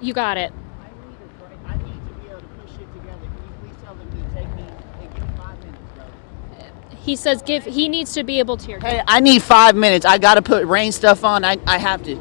You got it. I need it, bro. I need to be able to put shit together. Can you please tell them to take me and give me 5 minutes, bro? He says he needs to be able to hear. Hey, I need 5 minutes. I gotta put rain stuff on. I have to.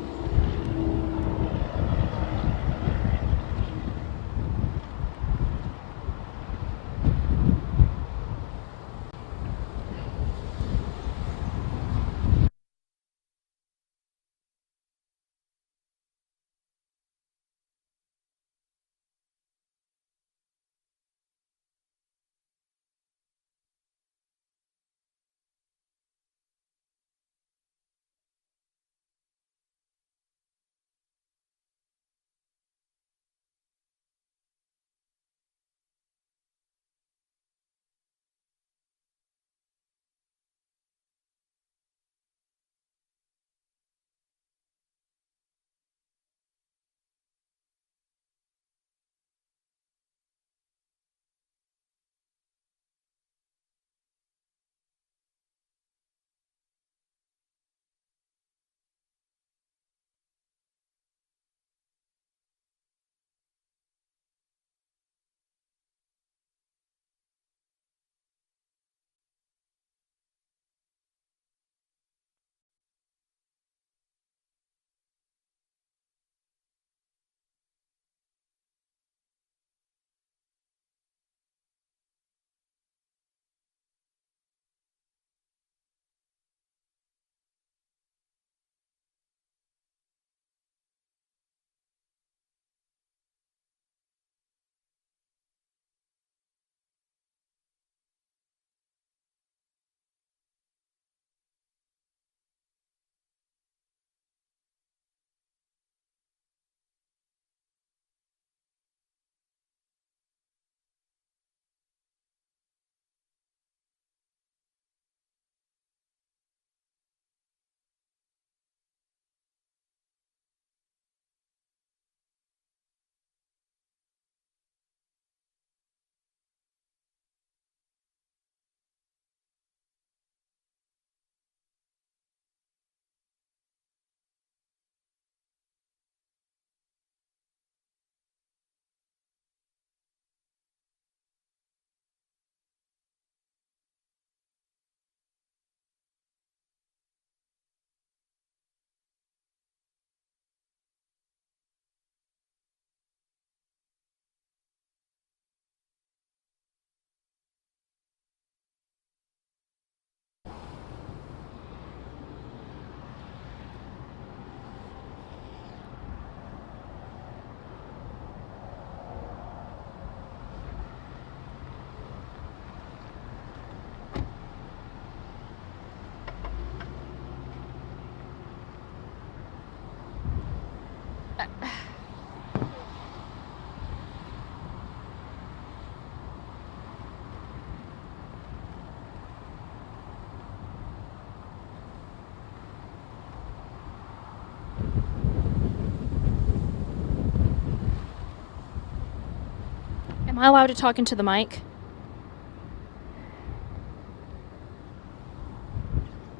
Am I allowed to talk into the mic?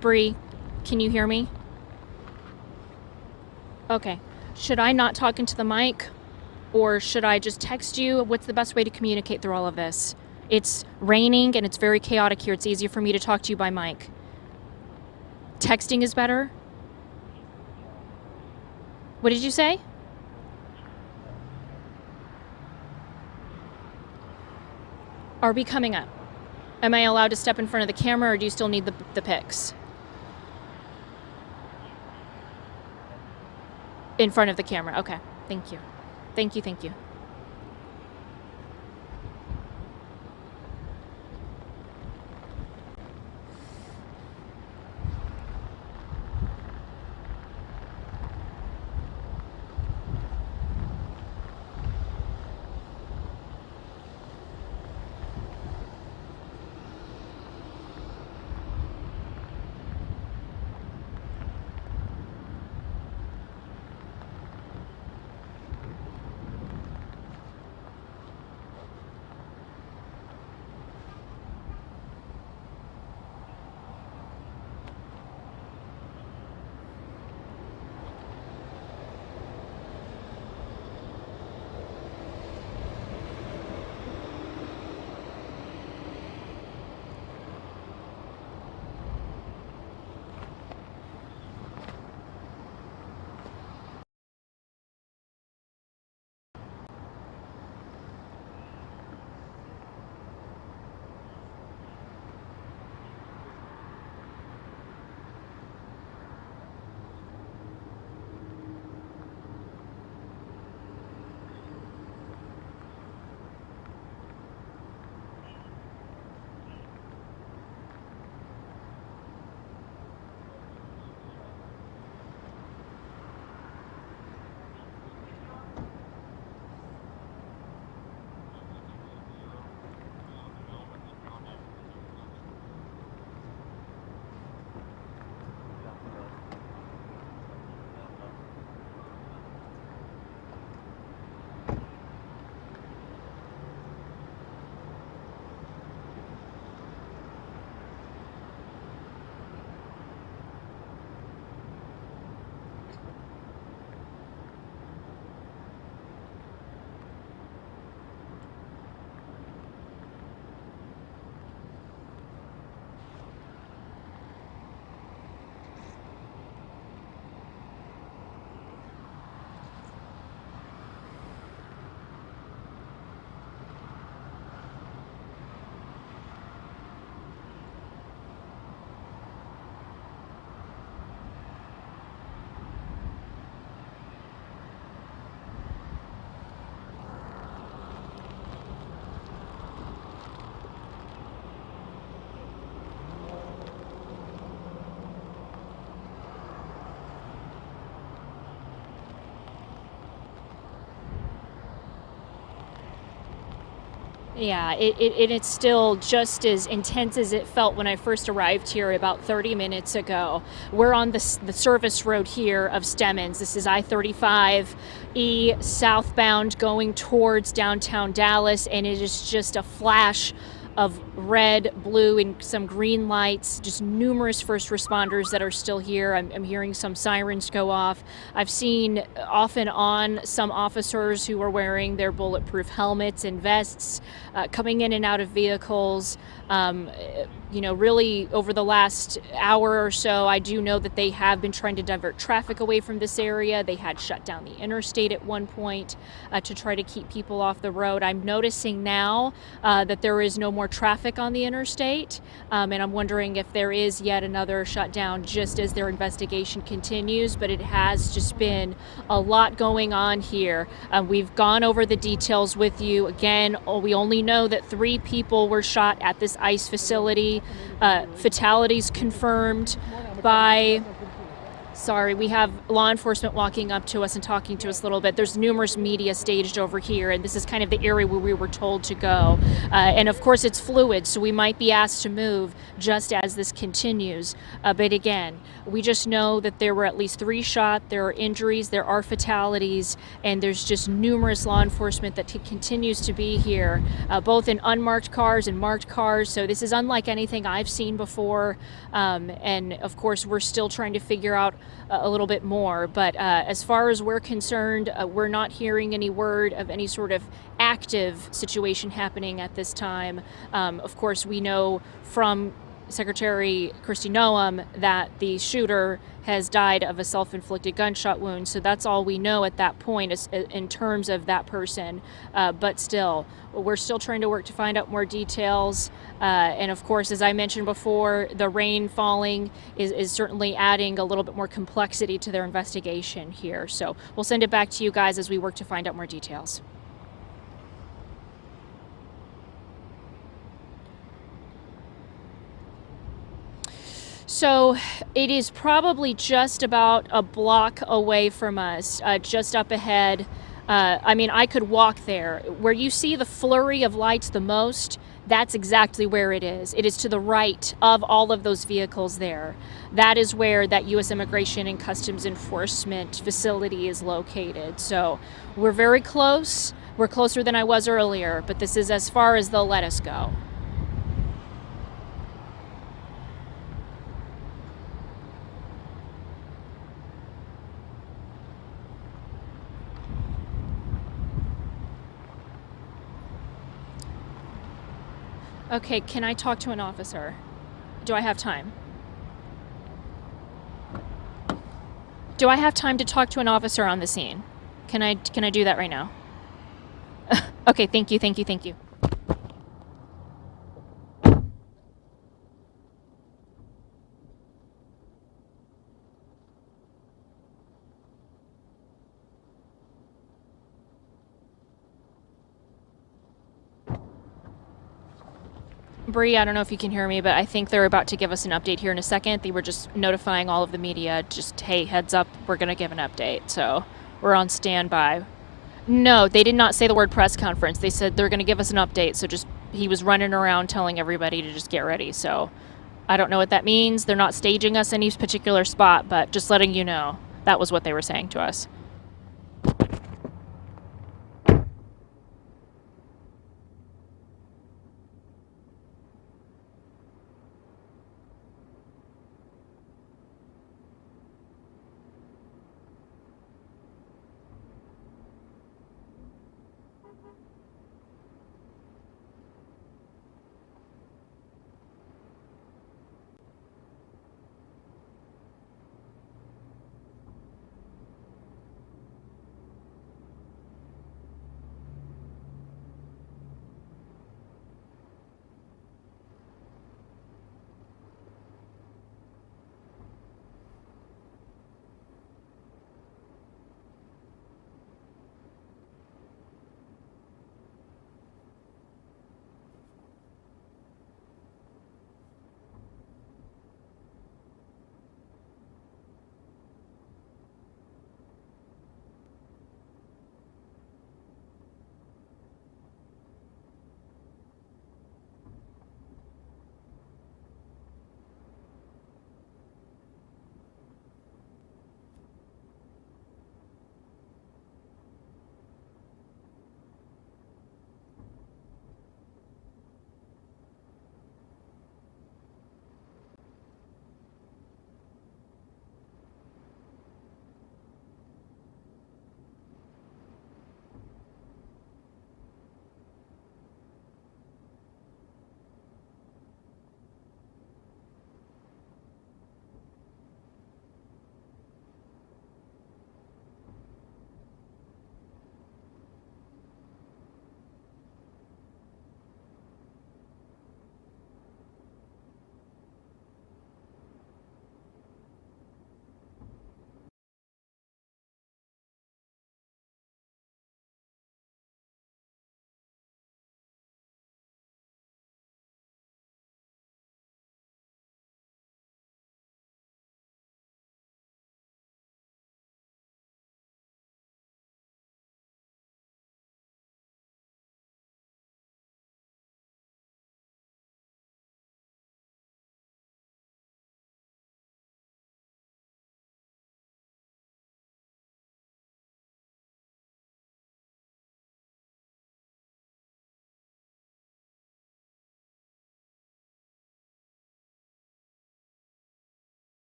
Bree, can you hear me? Okay. Should I not talk into the mic? Or should I just text you? What's the best way to communicate through all of this? It's raining and it's very chaotic here. It's easier for me to talk to you by mic. Texting is better? What did you say? Are we coming up? Am I allowed to step in front of the camera or do you still need the pics? In front of the camera. Okay. Thank you. Thank you. Thank you. Yeah, it's still just as intense as it felt when I first arrived here about 30 minutes ago. We're on the service road here of Stemmons. This is I-35E southbound going towards downtown Dallas, and it is just a flash of red, blue, and some green lights, just numerous first responders that are still here. I'm hearing some sirens go off. I've seen off and on some officers who are wearing their bulletproof helmets and vests coming in and out of vehicles. Um, really over the last hour or so, I do know that they have been trying to divert traffic away from this area. They had shut down the interstate at one point to try to keep people off the road. I'm noticing now that there is no more traffic on the interstate, and I'm wondering if there is yet another shutdown just as their investigation continues, but it has just been a lot going on here. We've gone over the details with you. Again, we only know that 3 people were shot at this ICE facility. Fatalities confirmed by we have law enforcement walking up to us and talking to us a little bit. There's numerous media staged over here, and this is kind of the area where we were told to go. And of course, it's fluid, so we might be asked to move just as this continues. But again, we just know that there were at least 3 shot, there are injuries, there are fatalities, and there's just numerous law enforcement that continues to be here, both in unmarked cars and marked cars. So this is unlike anything I've seen before. And of course, we're still trying to figure out a little bit more. But as far as we're concerned, we're not hearing any word of any sort of active situation happening at this time. Of course, we know from Secretary Kristi Noem that the shooter has died of a self-inflicted gunshot wound, so that's all we know at that point in terms of that person. But still, we're still trying to work to find out more details. And of course, as I mentioned before, the rain falling is certainly adding a little bit more complexity to their investigation here. So we'll send it back to you guys as we work to find out more details. So it is probably just about a block away from us, just up ahead. I could walk there. Where you see the flurry of lights the most, that's exactly where it is. It is to the right of all of those vehicles there. That is where that U.S. Immigration and Customs Enforcement facility is located. So we're very close. We're closer than I was earlier, but this is as far as they'll let us go. Okay, can I talk to an officer? Do I have time? Do I have time to talk to an officer on the scene? Can I do that right now? Okay, thank you, thank you, thank you. Bree, I don't know if you can hear me, but I think they're about to give us an update here in a second. They were just notifying all of the media, just, hey, heads up, we're going to give an update. So we're on standby. No, they did not say the word press conference. They said they're going to give us an update. So he was running around telling everybody to just get ready. So I don't know what that means. They're not staging us in any particular spot, but just letting you know, that was what they were saying to us.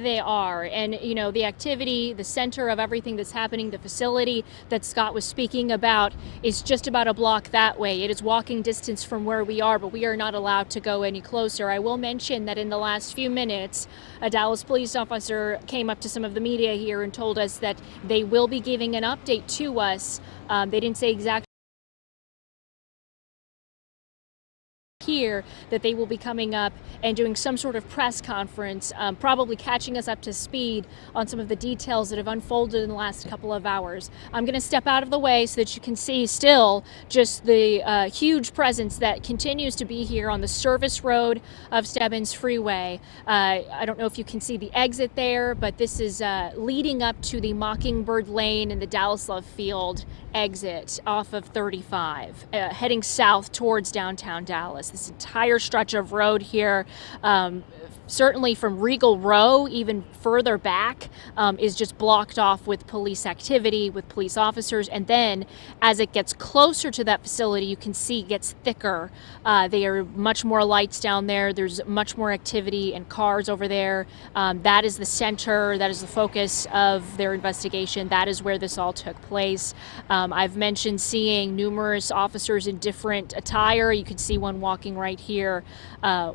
They are. And, you know, the activity, the center of everything that's happening, the facility that Scott was speaking about is just about a block that way. It is walking distance from where we are, but we are not allowed to go any closer. I will mention that in the last few minutes, a Dallas police officer came up to some of the media here and told us that they will be giving an update to us. They didn't say exactly here that they will be coming up and doing some sort of press conference, probably catching us up to speed on some of the details that have unfolded in the last couple of hours. I'm going to step out of the way so that you can see still just the huge presence that continues to be here on the service road of Stebbins Freeway. I don't know if you can see the exit there, but this is leading up to the Mockingbird Lane and the Dallas Love Field exit off of 35, heading south towards downtown Dallas. This entire stretch of road here, certainly from Regal Row, even further back, is just blocked off with police activity, with police officers. And then as it gets closer to that facility, you can see it gets thicker. There are much more lights down there. There's much more activity and cars over there. That is the center, that is the focus of their investigation. That is where this all took place. I've mentioned seeing numerous officers in different attire. You can see one walking right here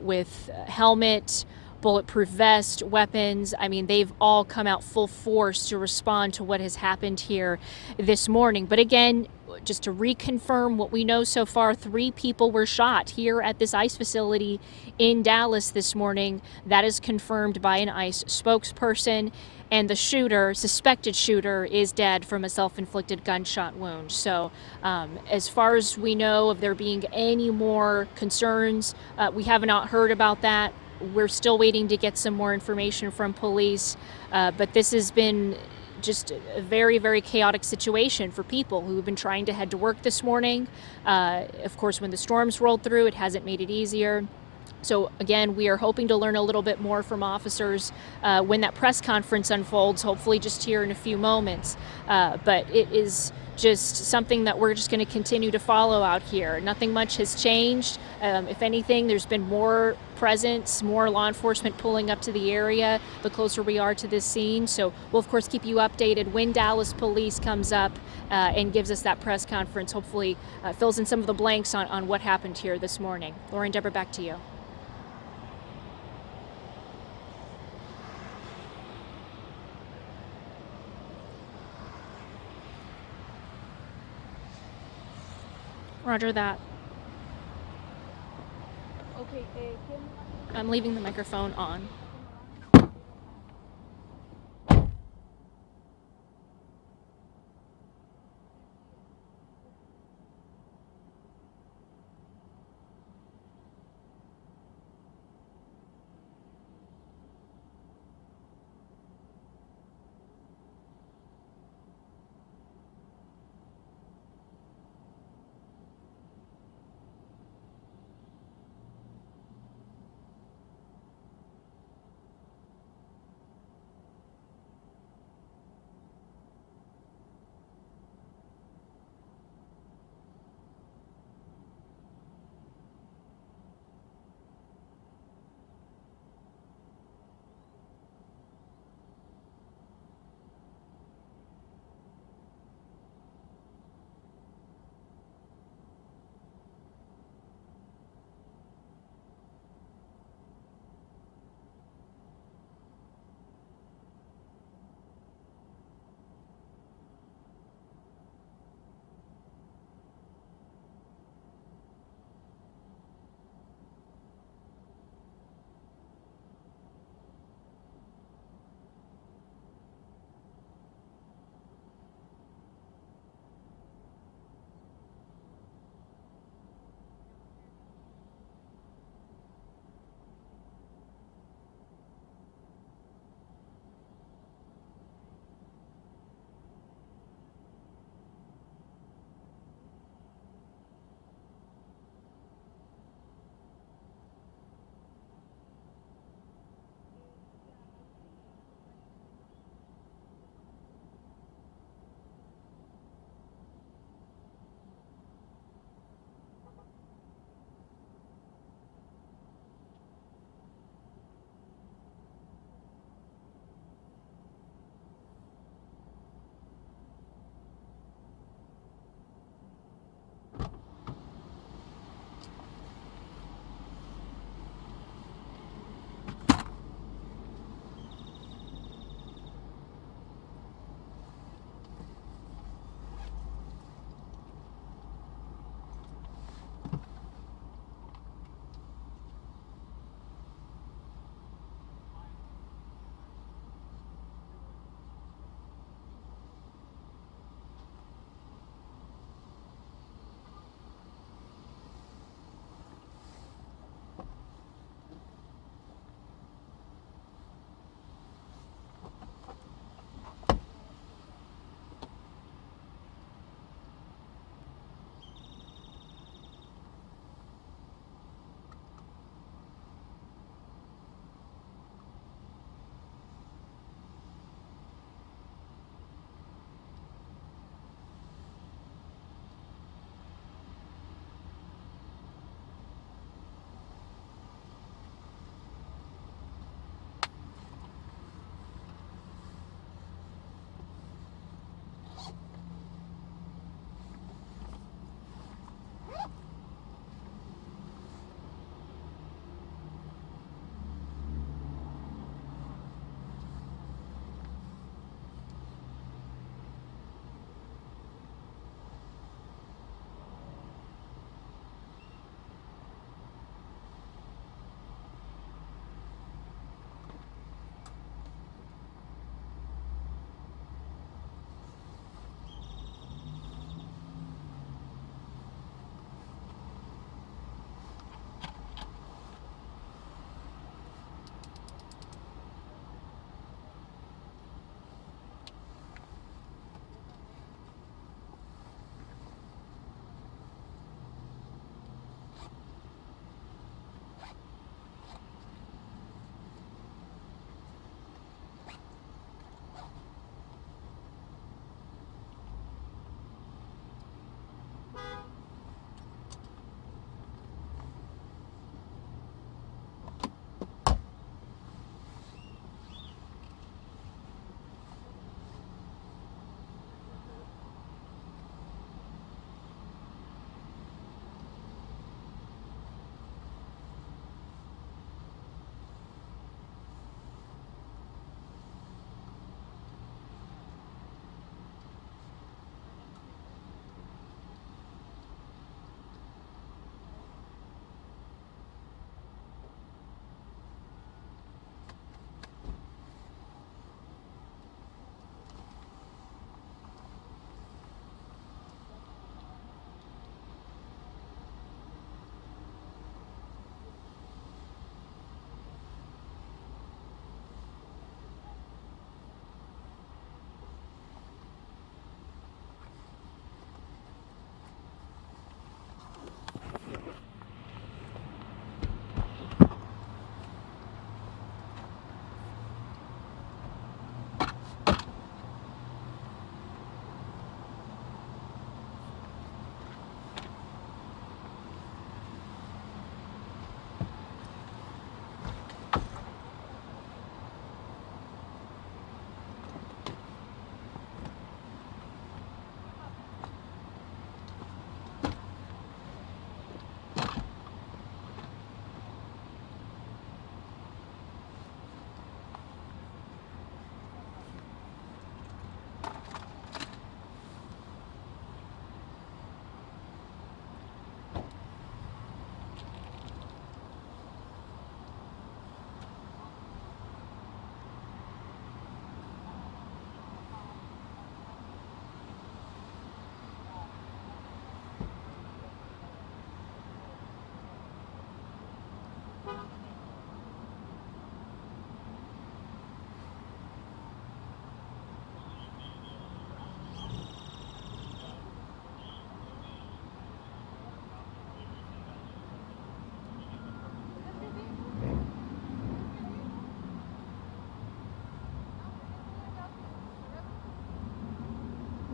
with helmet, bulletproof vest, weapons. I mean, they've all come out full force to respond to what has happened here this morning. But again, just to reconfirm what we know so far, 3 people were shot here at this ICE facility in Dallas this morning. That is confirmed by an ICE spokesperson. And the shooter, suspected shooter, is dead from a self-inflicted gunshot wound. So as far as we know of there being any more concerns, we have not heard about that. We're still waiting to get some more information from police, but this has been just a very, very chaotic situation for people who have been trying to head to work this morning. Of course, when the storms rolled through, it hasn't made it easier. So again, we are hoping to learn a little bit more from officers when that press conference unfolds, hopefully just here in a few moments. But it is just something that we're just going to continue to follow out here. Nothing much has changed. If anything, there's been more presence, more law enforcement pulling up to the area the closer we are to this scene. So we'll of course keep you updated when Dallas Police comes up and gives us that press conference, hopefully fills in some of the blanks on what happened here this morning. Lauren, Deborah, back to you. Roger that. Okay, I'm leaving the microphone on.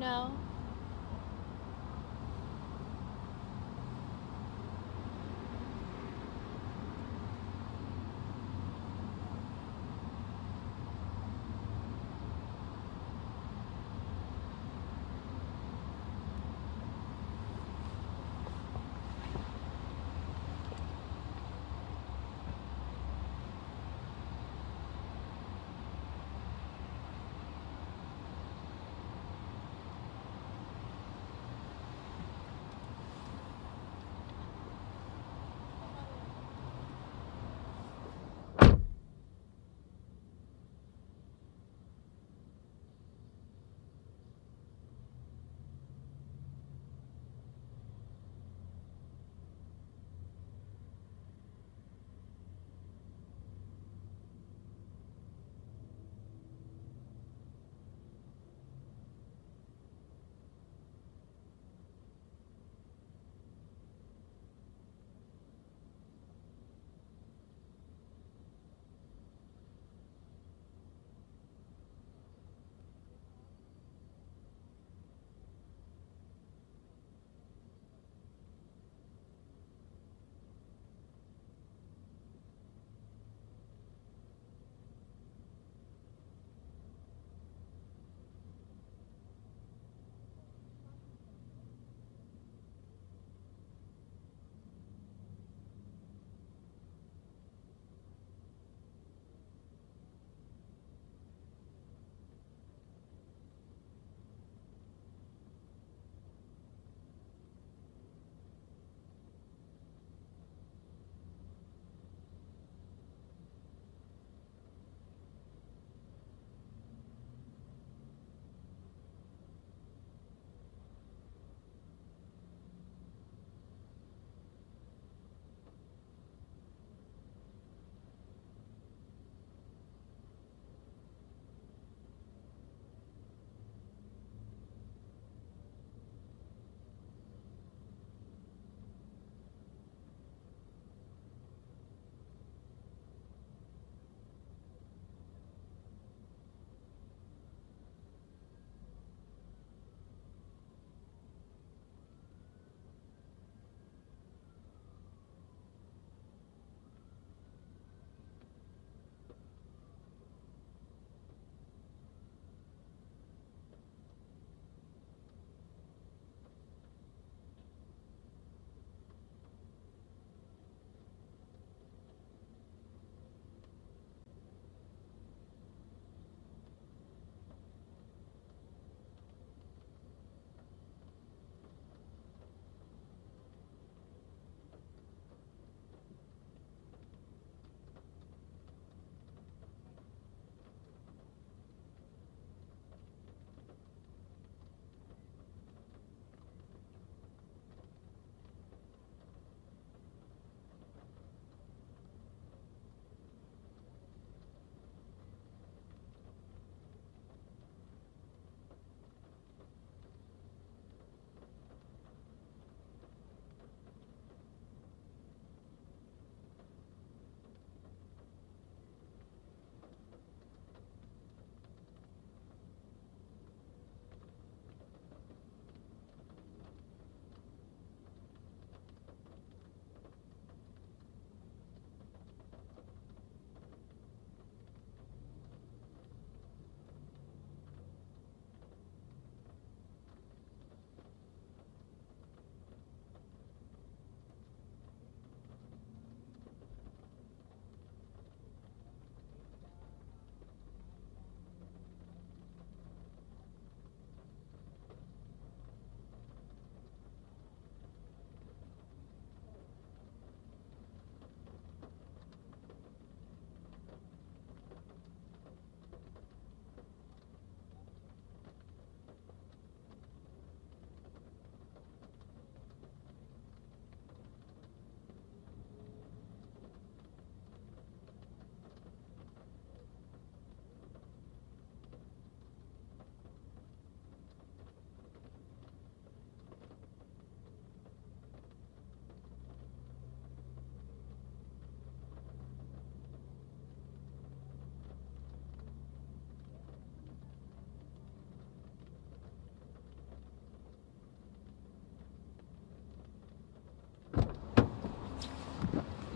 No.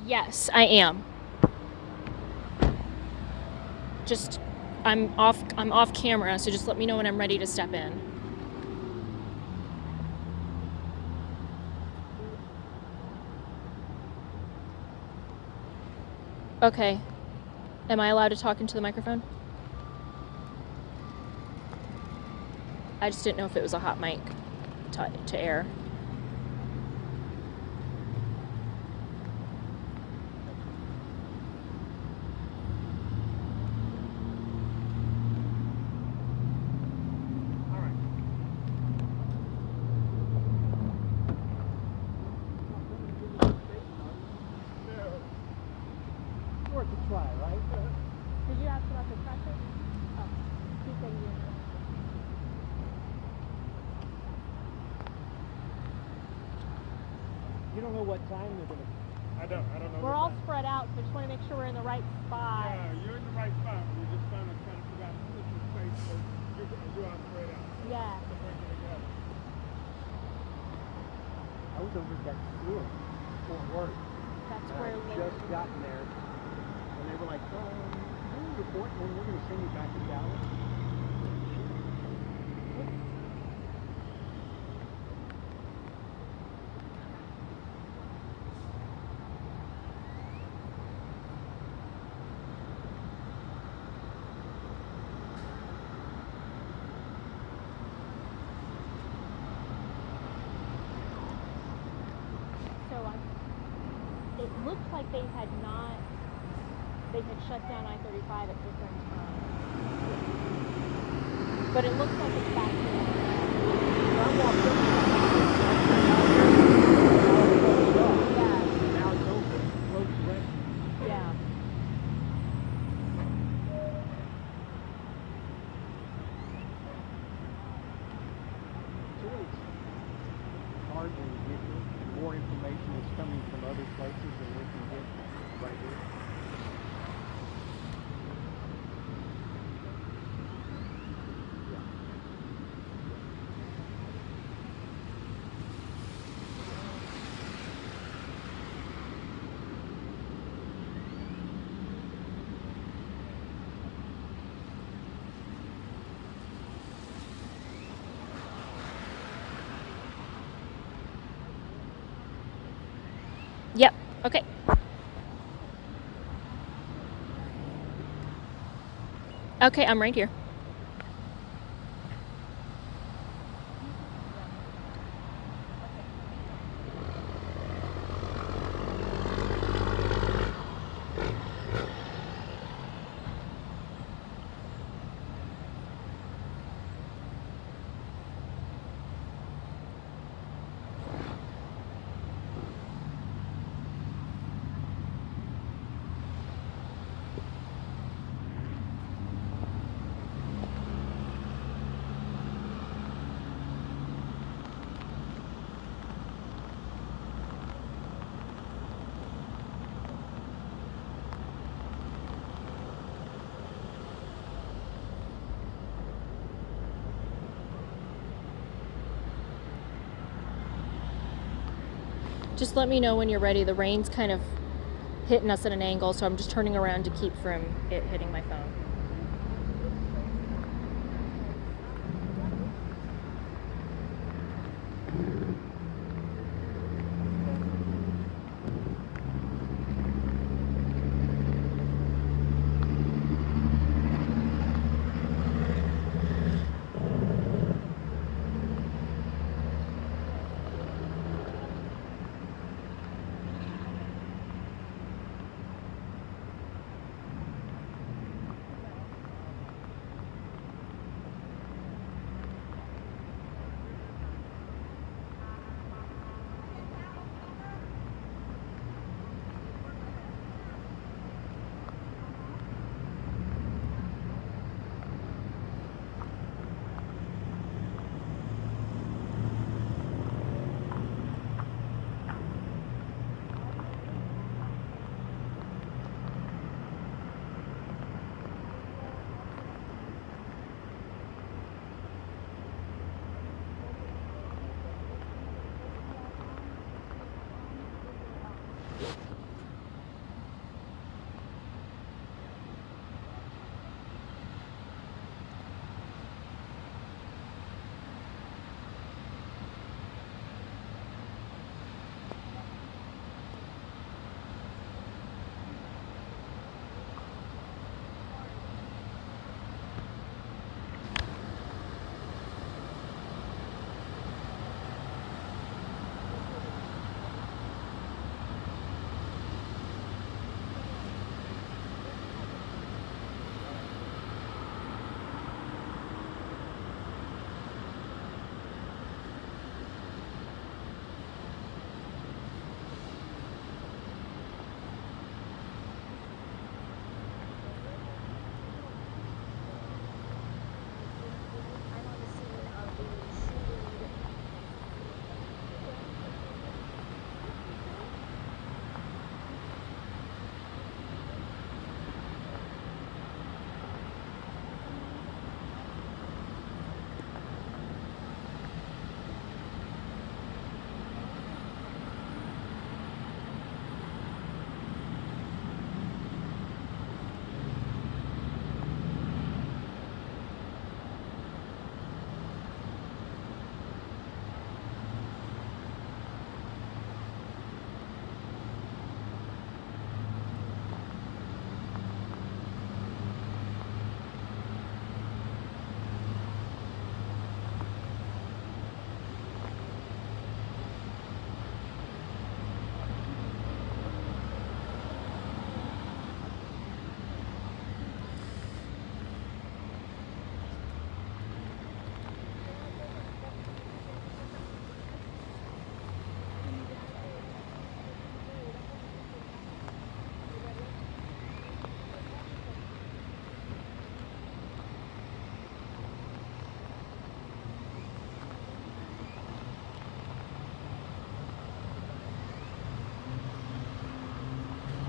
Yes, I am. Just I'm off camera, so just let me know when I'm ready to step in. Okay. Am I allowed to talk into the microphone? I just didn't know if it was a hot mic to air. All right. Worth a try, right? Did you ask about the traffic? Oh, he said you didn't. You don't know what time they're gonna. I don't know. We're what all time. spread out, so I just want to make sure we're in the right spot. Yeah, you're in the right spot. We're just trying to figure out the space so you are spread out. Yeah. To bring it together. I was over at that school for work. That's And where I just gotten there, and they were like, "You're reporting, and we're gonna send you back to Dallas." it looked like they had shut down I-35 at different times. But it looks like it's back to normal. I walked up Yeah, now it's open. Road's ready. yeah. It's always hard when you get more information is coming from other places than we can get right here. Yep. Okay. Okay, I'm right here. Just let me know when you're ready. The rain's kind of hitting us at an angle, so I'm just turning around to keep from it hitting my phone.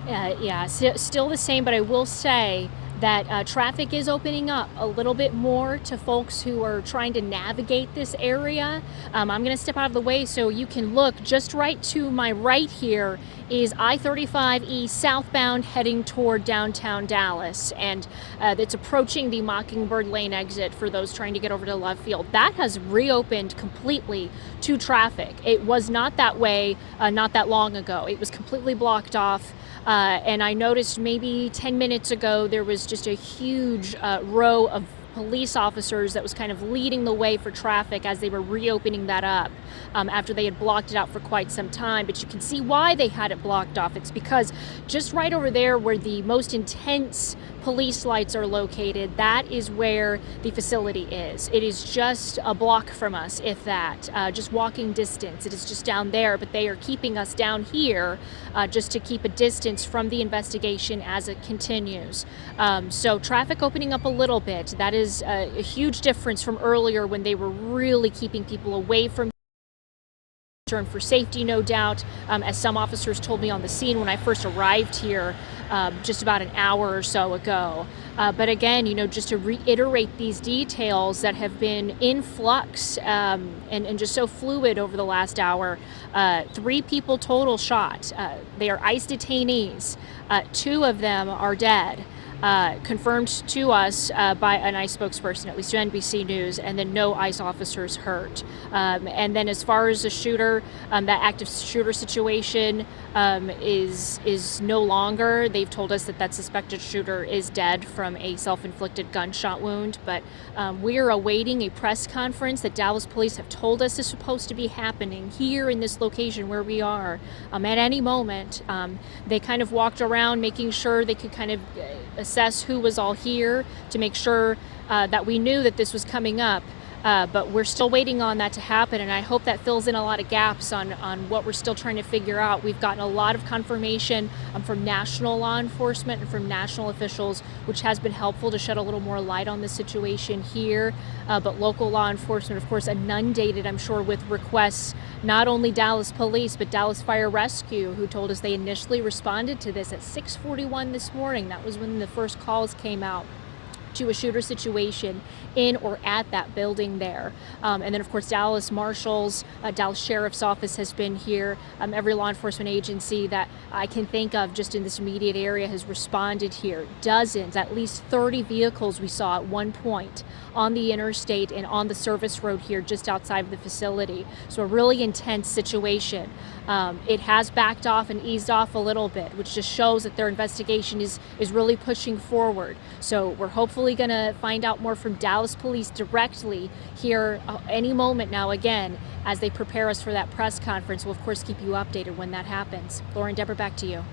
Yeah, still the same, but I will say that traffic is opening up a little bit more to folks who are trying to navigate this area. I'm going to step out of the way so you can look. Just right to my right here is I-35E southbound heading toward downtown Dallas, and it's approaching the Mockingbird Lane exit for those trying to get over to Love Field. That has reopened completely to traffic. It was not that way not that long ago. It was completely blocked off. And I noticed maybe 10 minutes ago there was just a huge row of police officers that was kind of leading the way for traffic as they were reopening that up after they had blocked it out for quite some time. But you can see why they had it blocked off. It's because just right over there where the most intense police lights are located, that is where the facility is. It is just a block from us, if that, just walking distance. It is just down there, but they are keeping us down here just to keep a distance from the investigation as it continues. So traffic opening up a little bit. That is a huge difference from earlier when they were really keeping people away from for safety, no doubt, as some officers told me on the scene when I first arrived here just about an hour or so ago. But again, just to reiterate these details that have been in flux and just so fluid over the last hour, 3 people total shot. They are ICE detainees. 2 of them are dead. Confirmed to us by an ICE spokesperson, at least to NBC News, and then no ICE officers hurt. And then as far as the shooter, that active shooter situation is no longer. They've told us that suspected shooter is dead from a self-inflicted gunshot wound, but we are awaiting a press conference that Dallas police have told us is supposed to be happening here in this location where we are at any moment. They kind of walked around making sure they could kind of assess who was all here to make sure that we knew that this was coming up. But we're still waiting on that to happen, and I hope that fills in a lot of gaps on what we're still trying to figure out. We've gotten a lot of confirmation from national law enforcement and from national officials, which has been helpful to shed a little more light on the situation here. But local law enforcement, of course, inundated, I'm sure, with requests, not only Dallas police, but Dallas Fire Rescue, who told us they initially responded to this at 6:41 this morning. That was when the first calls came out to a shooter situation in or at that building there. And then, of course, Dallas Marshals, Dallas Sheriff's Office has been here. Every law enforcement agency that I can think of just in this immediate area has responded here. Dozens, at least 30 vehicles we saw at one point on the interstate and on the service road here just outside of the facility. So a really intense situation. It has backed off and eased off a little bit, which just shows that their investigation is really pushing forward. So we're hopefully going to find out more from Dallas police directly here any moment now, again, as they prepare us for that press conference. We'll, of course, keep you updated when that happens. Lauren, Deborah, back to you.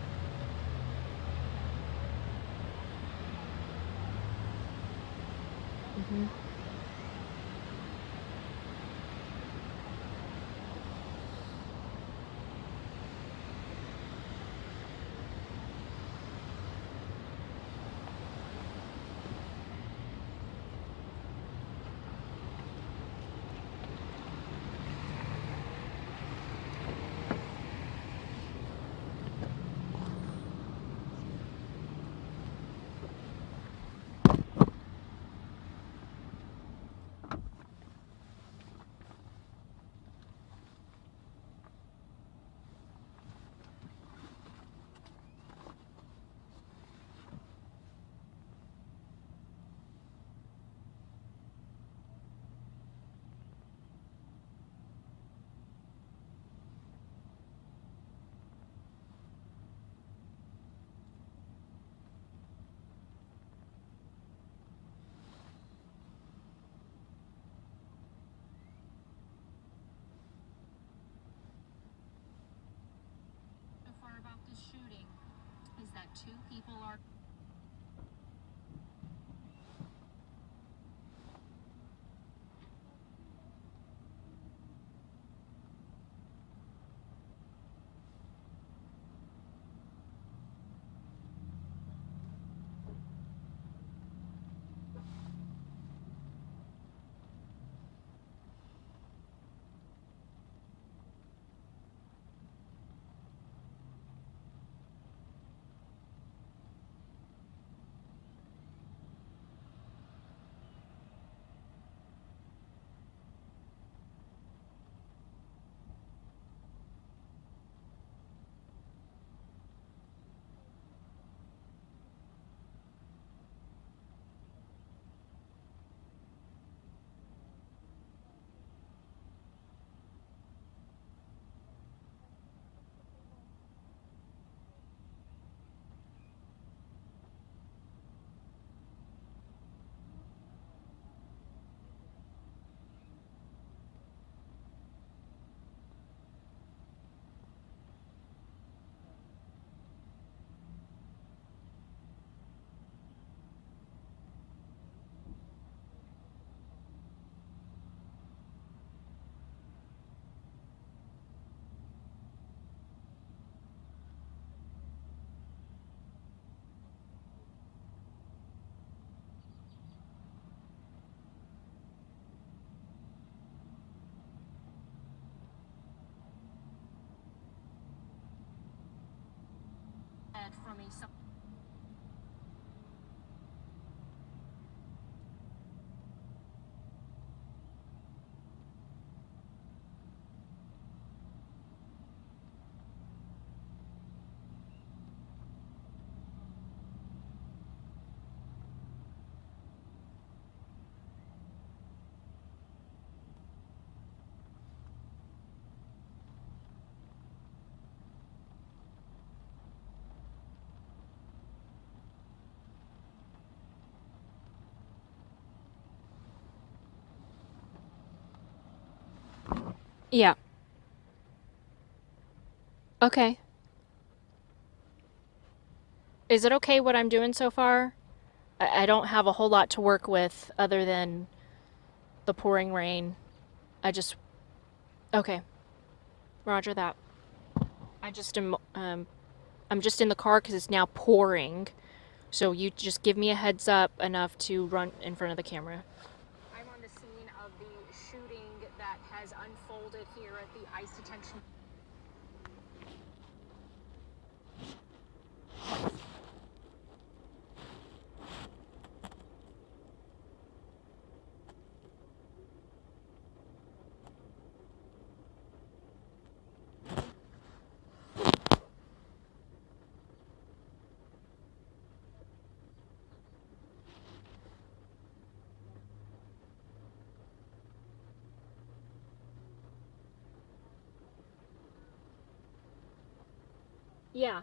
Mm-hmm. So far about this shooting is that 2 people are So yeah. Okay. Is it okay what I'm doing so far? I don't have a whole lot to work with other than the pouring rain. I just okay. Roger that. I just am I'm just in the car because it's now pouring. So you just give me a heads up enough to run in front of the camera. I'm on the scene of the shooting that has unfolded here at the ICE detention. Yeah.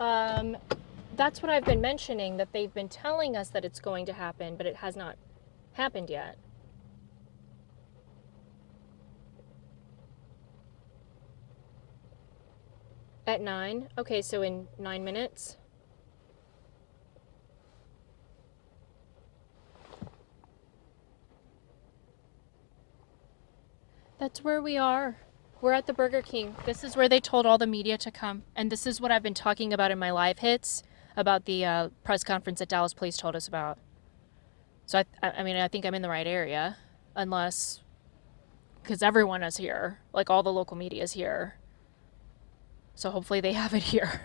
Um, that's what I've been mentioning, that they've been telling us that it's going to happen, but it has not happened yet. At 9? Okay, so in 9 minutes? That's where we are. We're at the Burger King. This is where they told all the media to come. And this is what I've been talking about in my live hits about the press conference that Dallas Police told us about. So, I mean, I think I'm in the right area. Unless, because everyone is here. Like, all the local media is here. So hopefully they have it here.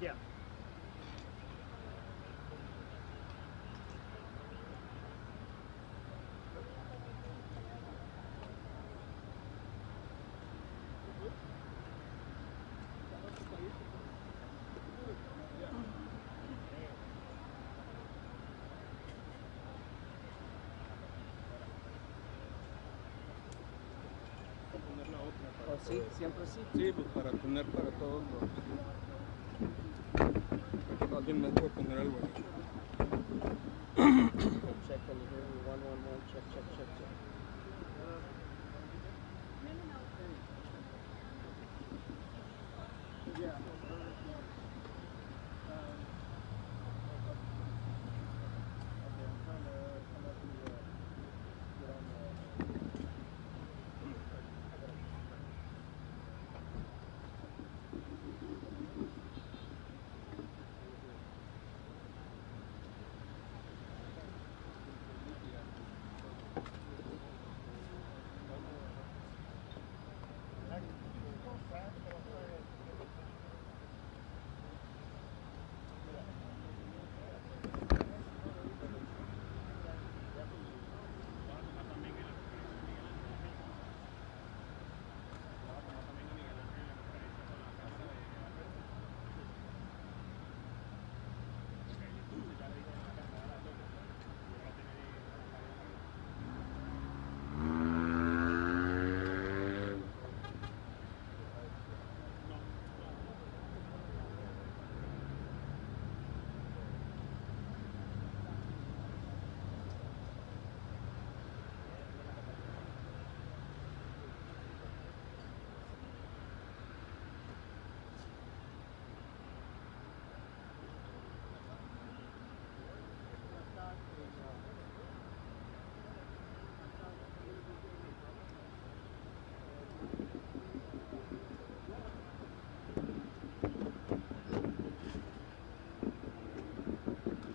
Yeah. Poner la otra para ¿O sí? ¿Siempre sí? Sí, pues para tener para todos los. Alguien más puede poner algo ahí. Check, can you hear me? 111, check, check, check, check. Yeah. Okay, I'm trying to come up and get on the.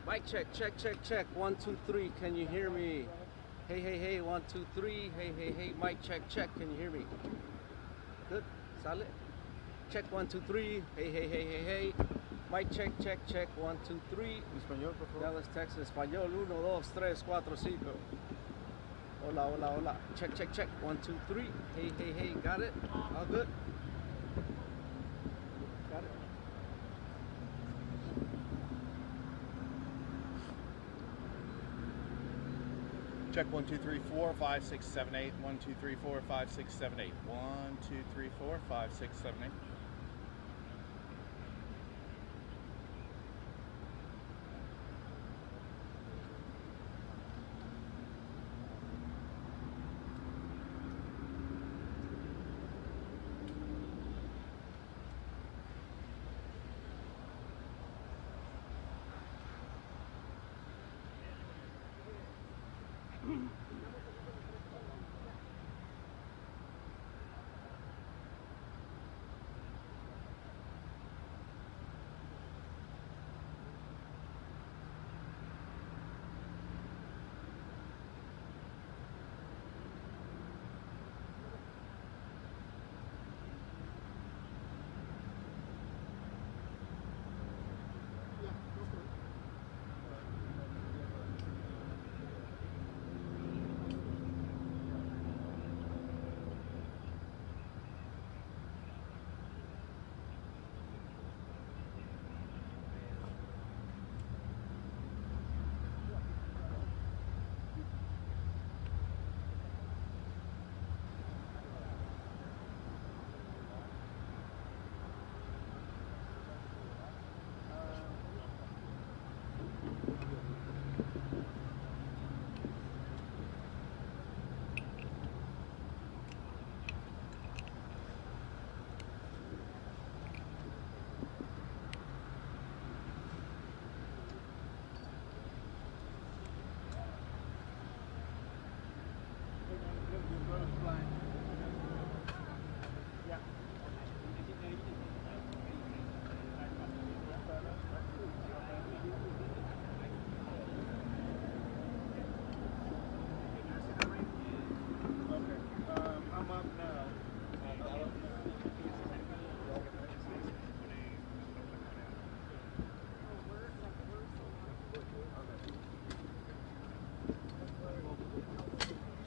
Mic check, check, check, check. 1, 2, 3. Can you hear me? Hey, hey, hey. 1, 2, 3. Hey, hey, hey. Mic check, check. Can you hear me? Good. Solid. Check 1, 2, 3. Hey, hey, hey, hey, hey. Mic check, check, check. 1, 2, 3. Español, por favor. Dallas, Texas. Español. 1, 2, 3, 4, 5. Hola, hola, hola. Check, check, check. 1, 2, 3. Hey, hey, hey. Got it? All good? Got it? Check 1, 2, 3, 4, 5, 6, 7, 8. 1, 2, 3, 4, 5, 6, 7, 8. 1, 2, 3, 4, 5, 6, 7, 8.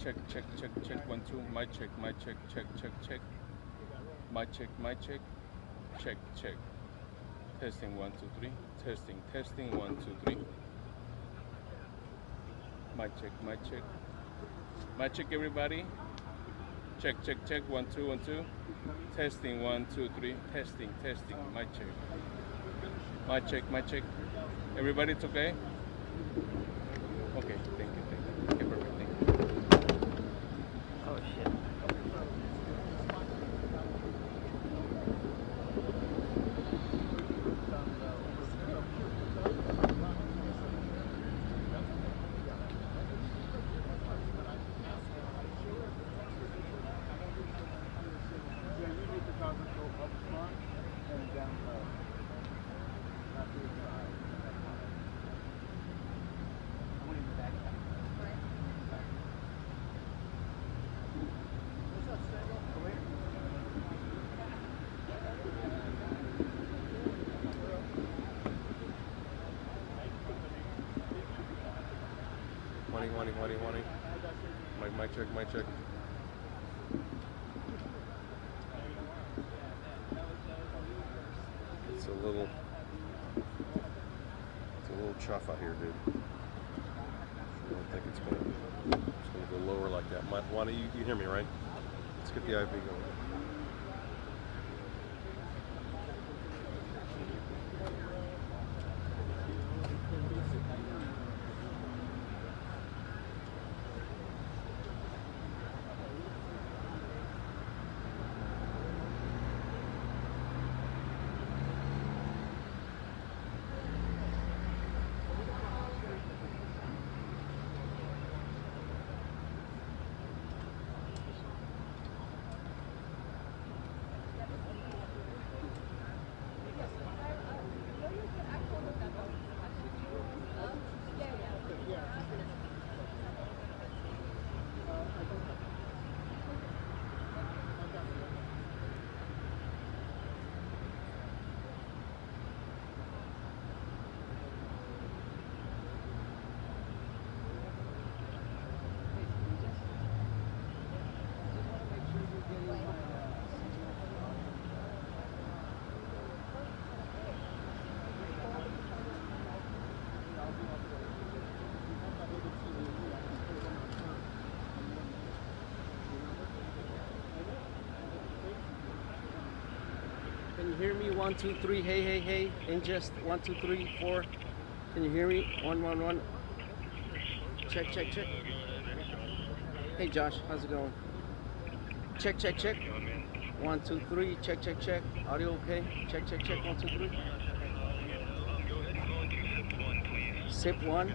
check, check, check, check, 1, 2. Mic check, check, check, check. Mic check, check, check. Testing 1, 2, 3. Testing 1, 2, 3. Mic check, mic check. Mic check, everybody. Check, check, check, 1, 2, 1, 2. Testing 1, 2, 3. Testing. Mic check. Mic check. Everybody, it's okay? Okay, thank you. Okay, perfect, thank you. Oh shit. Yeah, you need to go up front and down low. Not to the side. I want you to back up. What's up, Stego? Come here. Money. Mic check. It's a little chuff out here, dude. I don't think it's gonna go lower like that. Wani, you hear me, right? Let's get the IV going. Can you hear me? 1, 2, 3. Hey. Ingest 1, 2, 3, 4. Can you hear me? 1, 1, 1. Check. Hey Josh, how's it going? Check. 1, 2, 3. Check. Audio okay? Check. 1, 2, 3. Sip 1.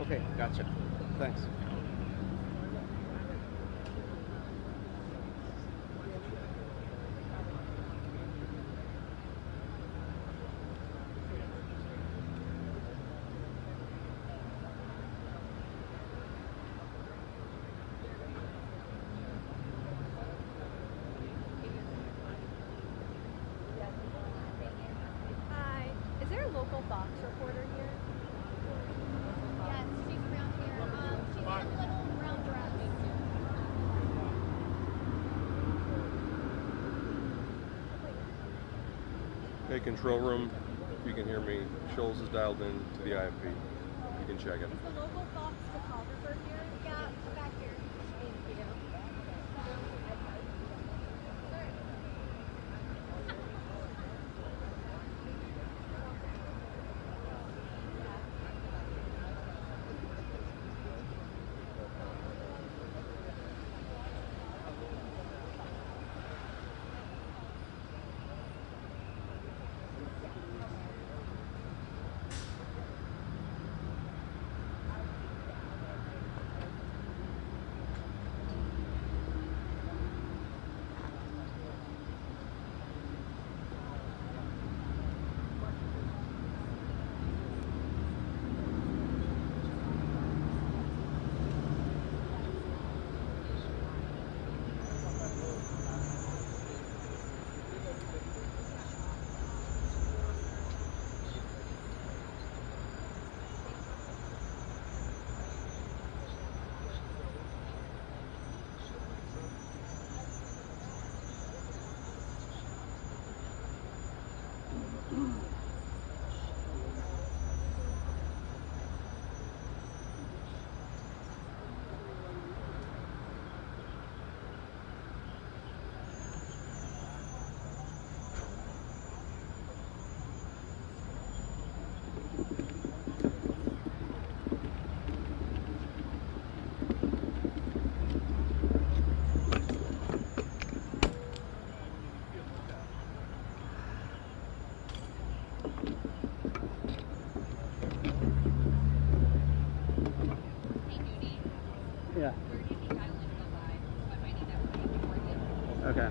Okay, gotcha. Thanks. Hi. Is there a local Fox reporter here? Yes, she's around here. She's in a little brown dress. Hey, control room. If you can hear me, Scholes is dialed in to the IFP. You can check it. Is the local Fox photographer here? Yeah, back here. Thank you. Okay.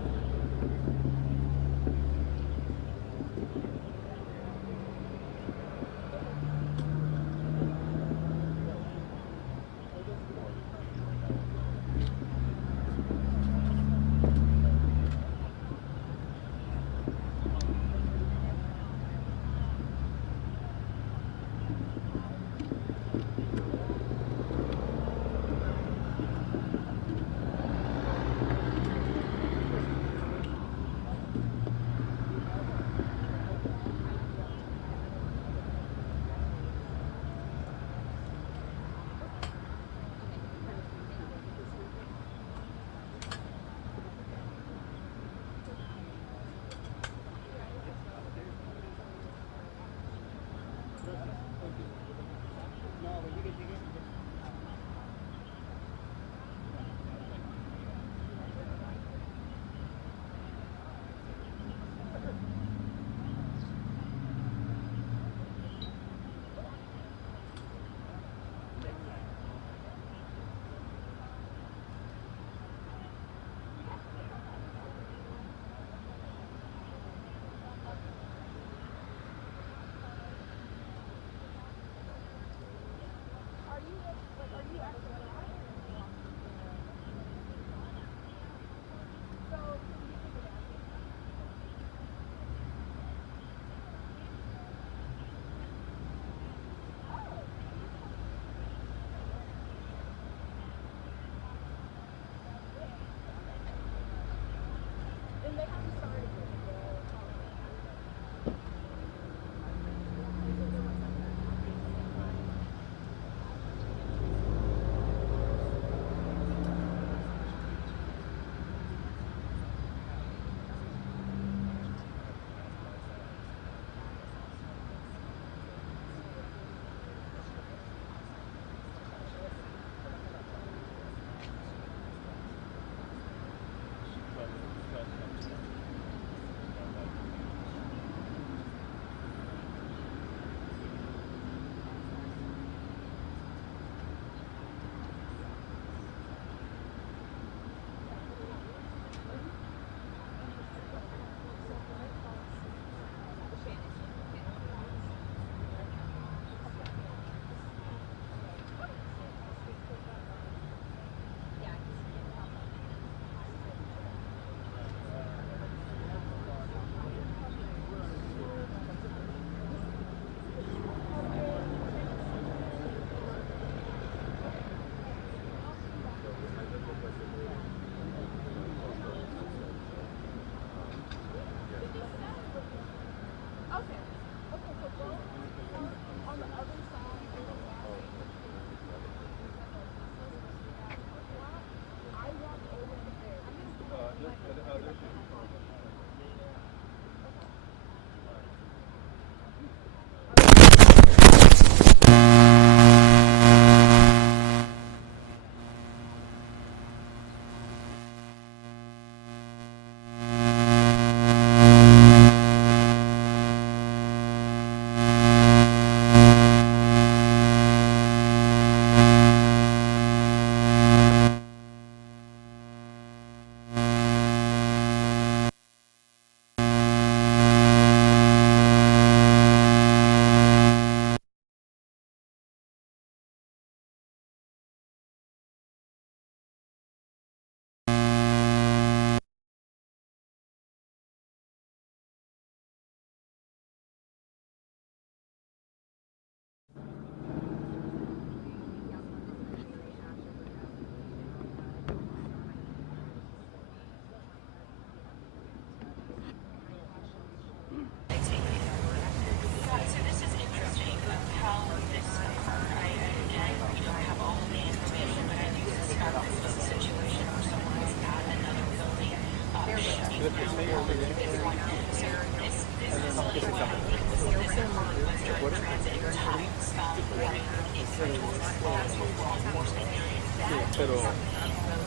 Pero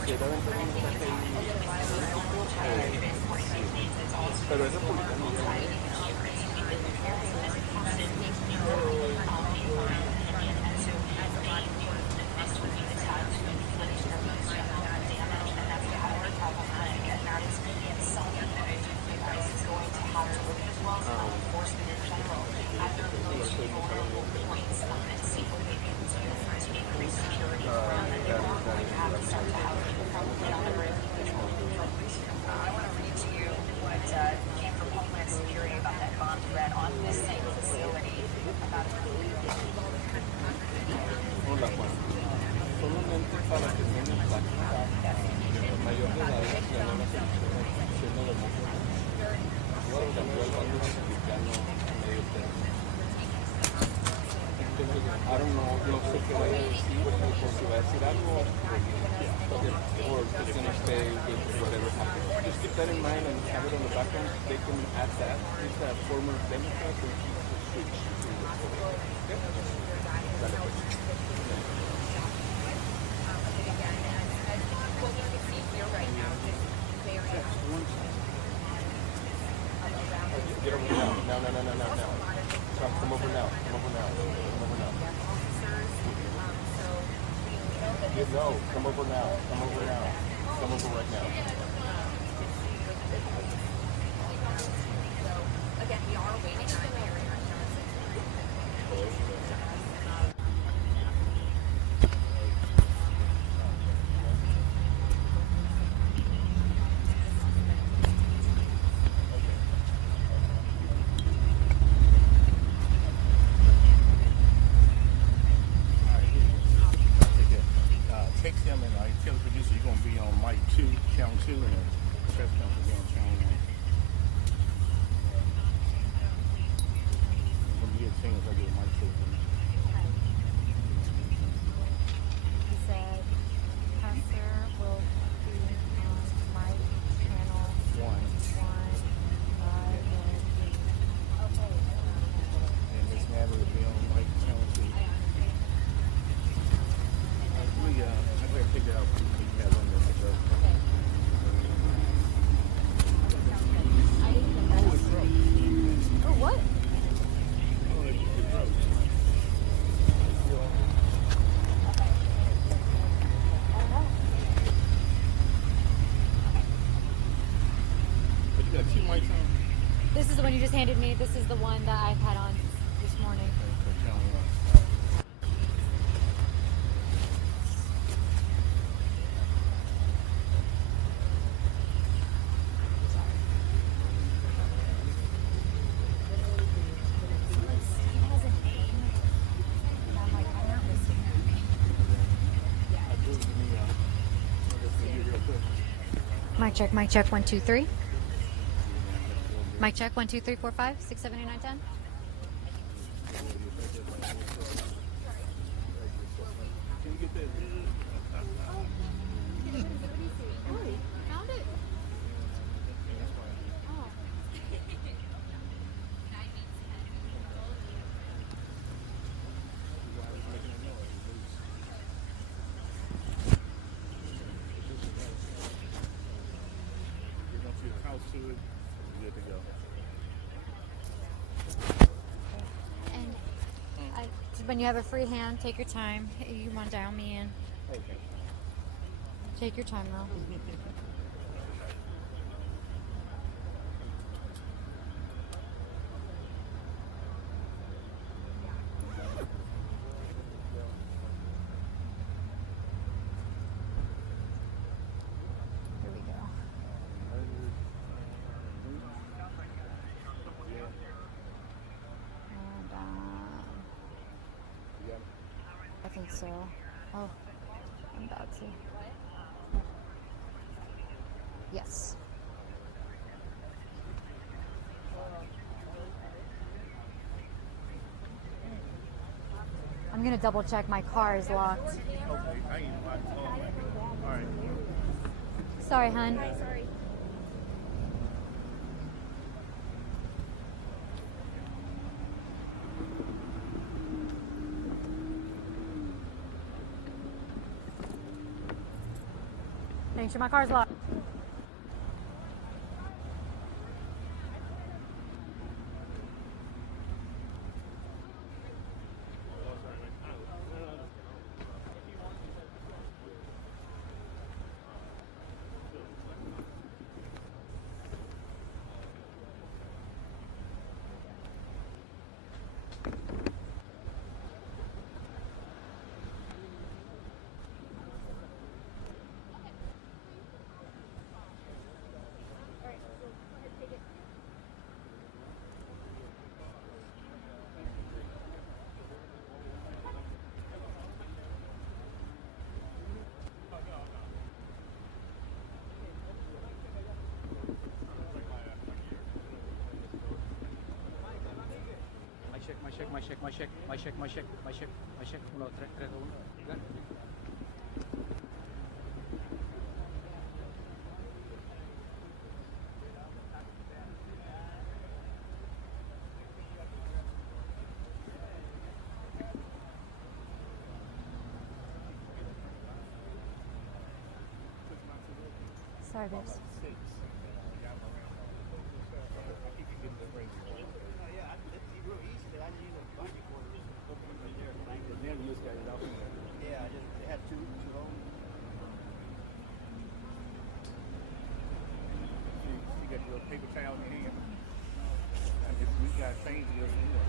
ciertamente un mensaje ahí, pero eso publicando that in mind and have it on the background. They can add that. It's a former Democrat and she's switched to the Republican. Okay? Dale, pues. Get over now. Now. Come over now. Come over now. No, come over now. Come over right now. Again, we are waiting on Text him and tell the producer you're going to be on mic 2, channel 2, and the press conference will be on channel 1. When you get a chance, I'll get a mic 2. He said, Pastor will be on my channel 1. 1, 5, and 3. And Miss Natalie will be on mic channel 2. I better figure out who we have on there. Oh, what? But you got 2 mics on? This is the one you just handed me. This is the one that I've had on this morning. For channel 1. Steve has a name. And I'm like, I'm not listening to me. I do. Let me just give you real quick. Mic check, 1, 2, 3. Mic check, 1, 2, 3, 4, 5, 6, 7, 8, 9, 10. Can you get that? Found it. Get onto your house to it, you're good to go. And when you have a free hand, take your time. You want to dial me in. Okay. Take your time, though. Here we go. And, I think so. Oh, I'm about to. Yes. I'm gonna double check my car is locked. Okay, I ain't about to tell him. All right. Sorry, hun. Sorry. Make sure my car's locked. My check. 1, 3, 3, 1. Sorry, babes. Yeah, I just they had two of them. You got your paper towel in your hand. And if we got change this more.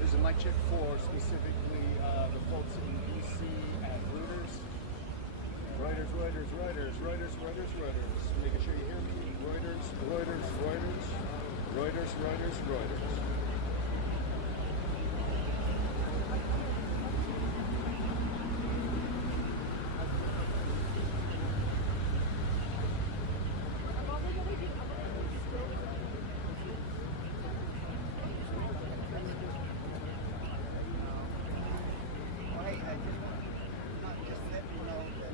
There's a mic check for specifically the folks in DC at Reuters. Reuters. Making sure you hear me. Reuters. Well, hey, I just want not just let me know that.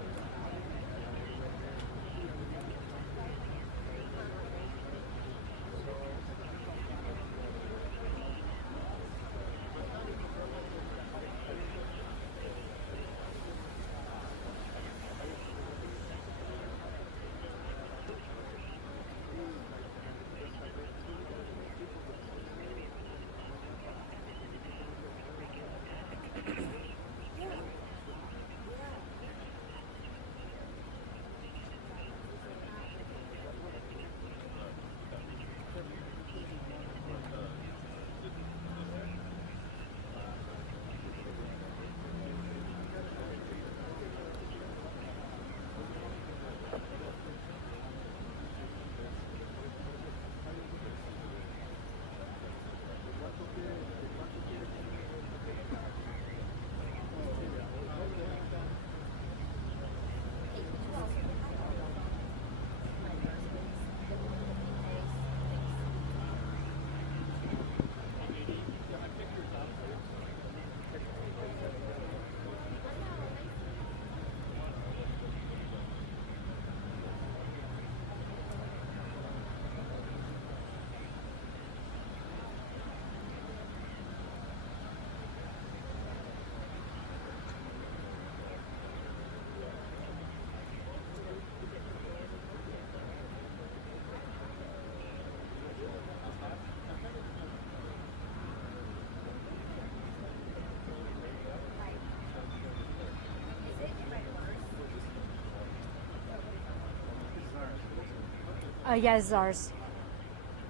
Yeah, this is ours.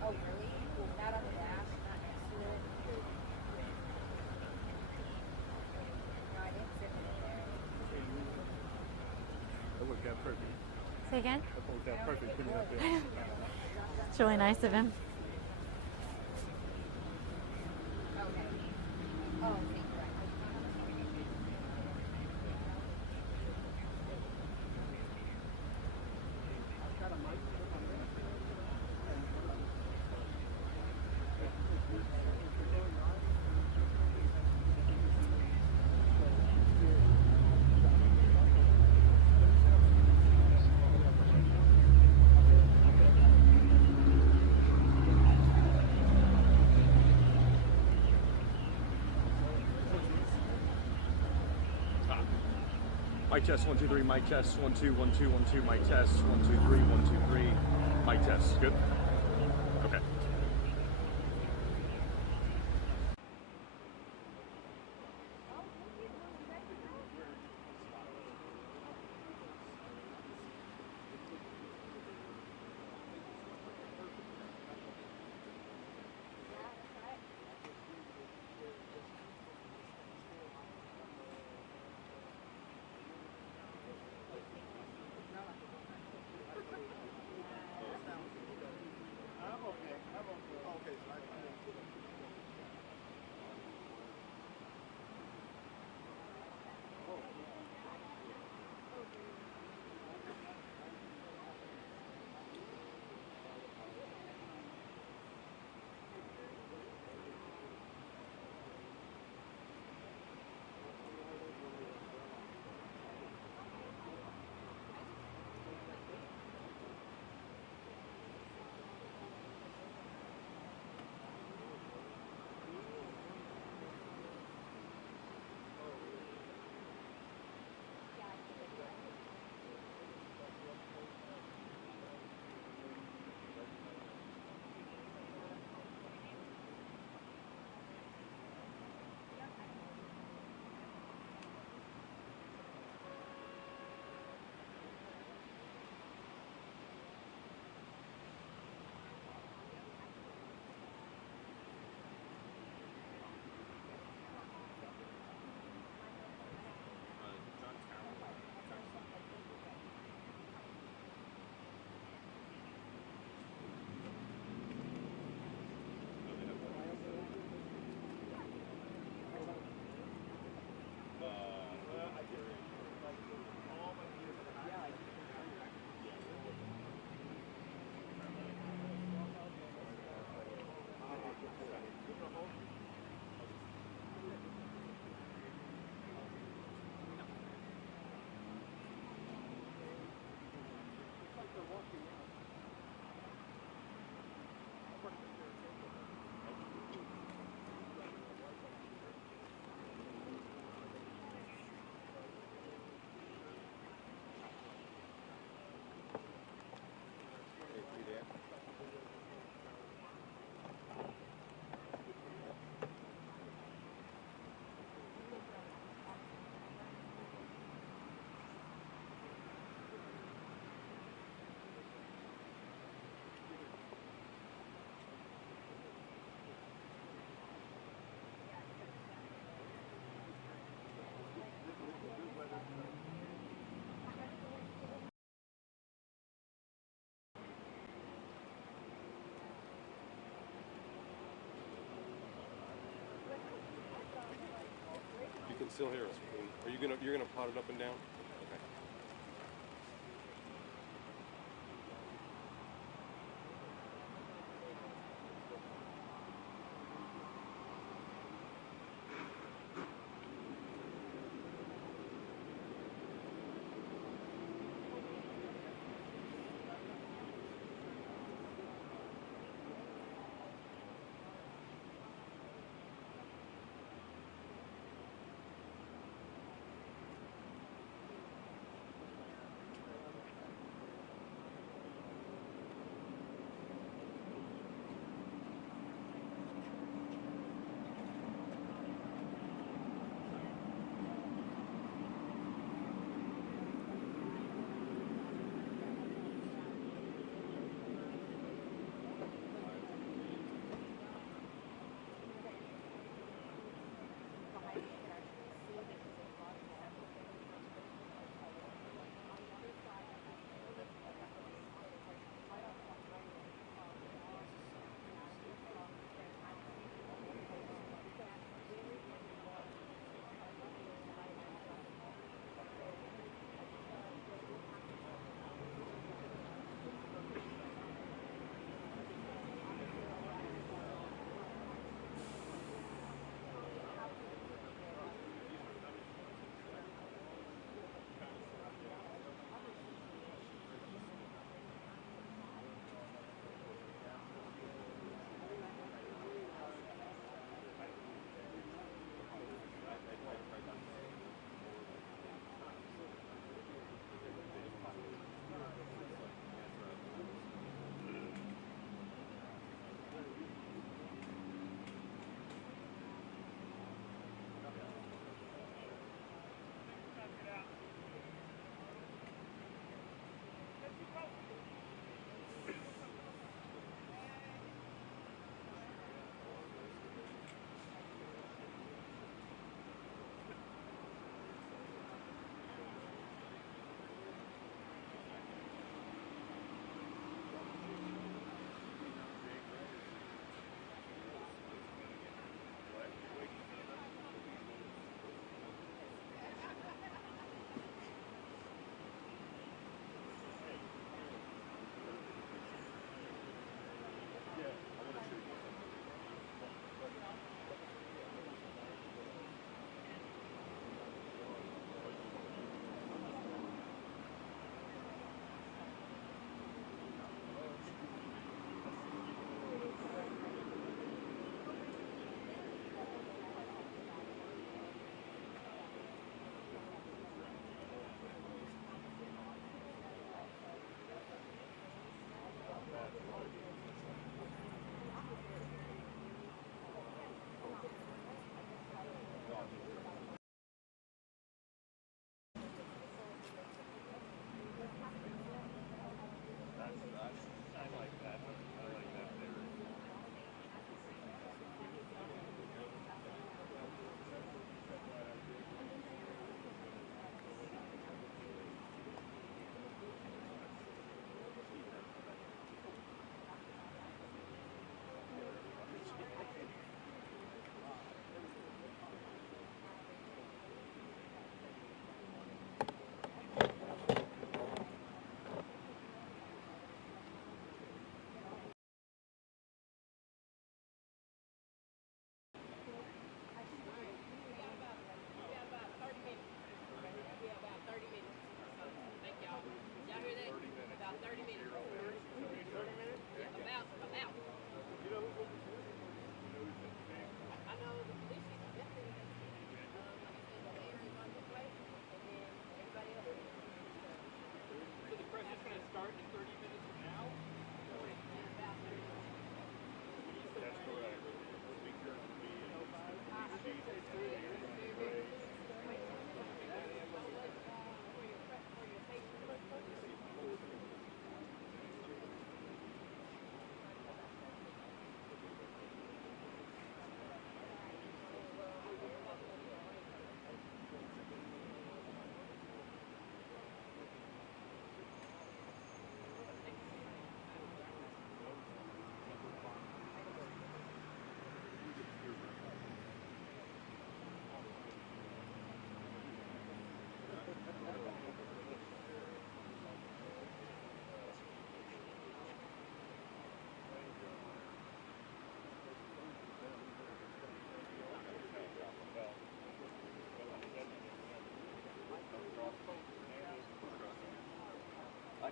Oh, really? Not on the dash, not next to it. No, I didn't zip it in there. That worked out perfect. Say again? That worked out perfect. Putting it up there. It's really nice of him. Okay. Oh, thank you. Mic test 1 2 3. Mic test 1 2 1 2 1 2. Mic test 1 2 3 1 2 3. Mic test. Good. Okay. still hear us. Are you're gonna pot it up and down? Okay.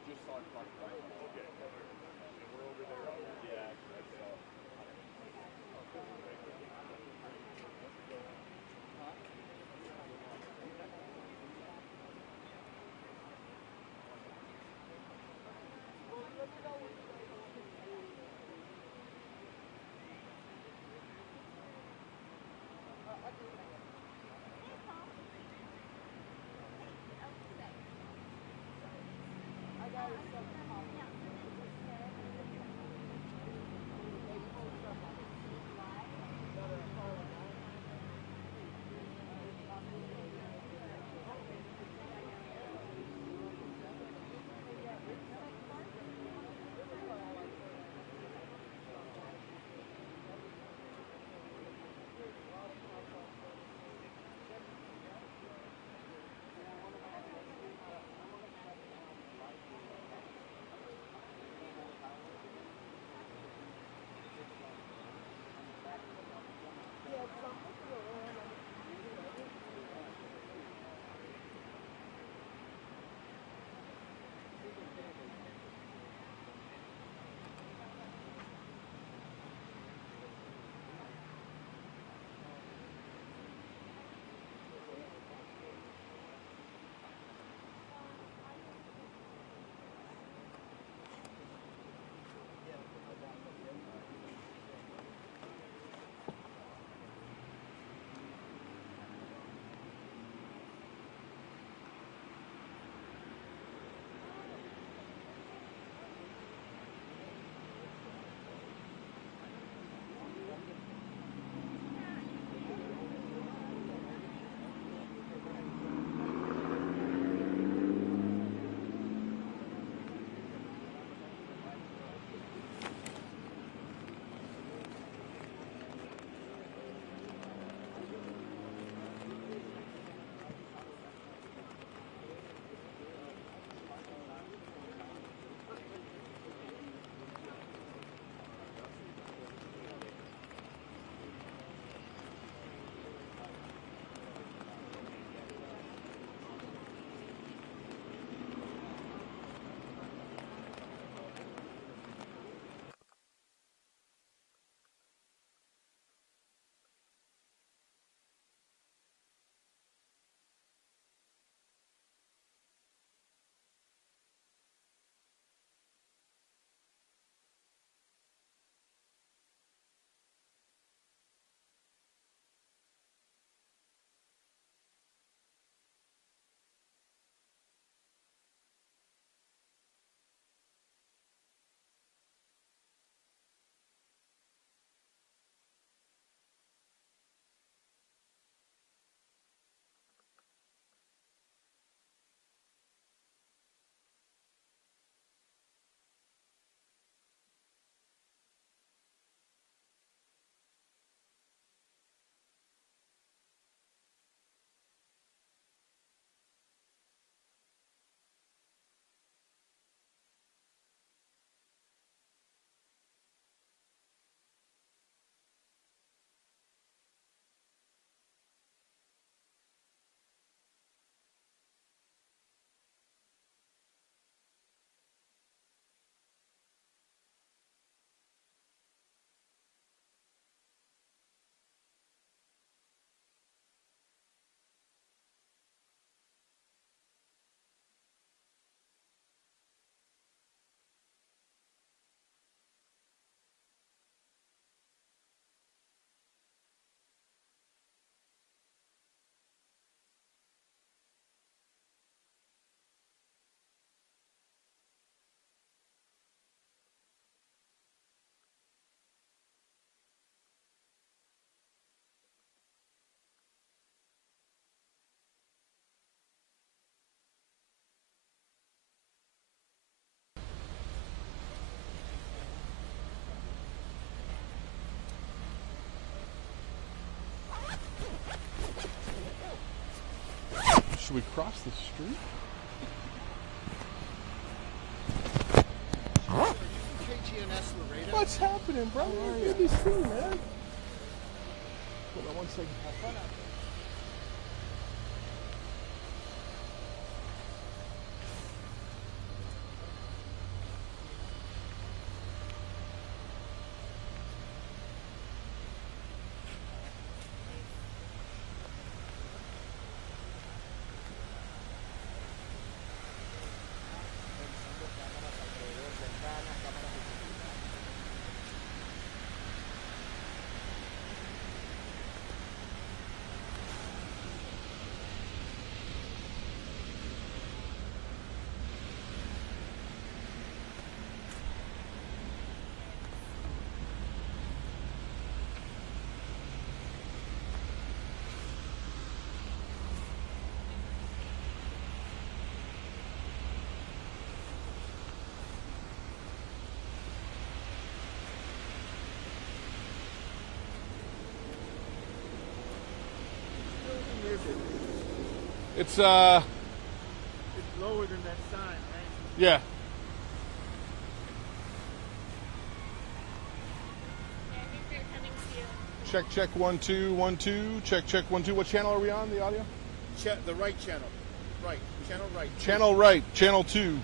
just saw it parked by the home. Okay. And we're over there. Yeah, that's Should we cross the street? KGNS Laredo. What's happening, bro? Good to see you, man. Hold on 1 second. Have fun out there. It's It's lower than that sign, right? yeah. Check 1 2 1 2. Check 1 2. What channel are we on? The audio? The right channel. Right. Channel right. Channel right. Channel 2.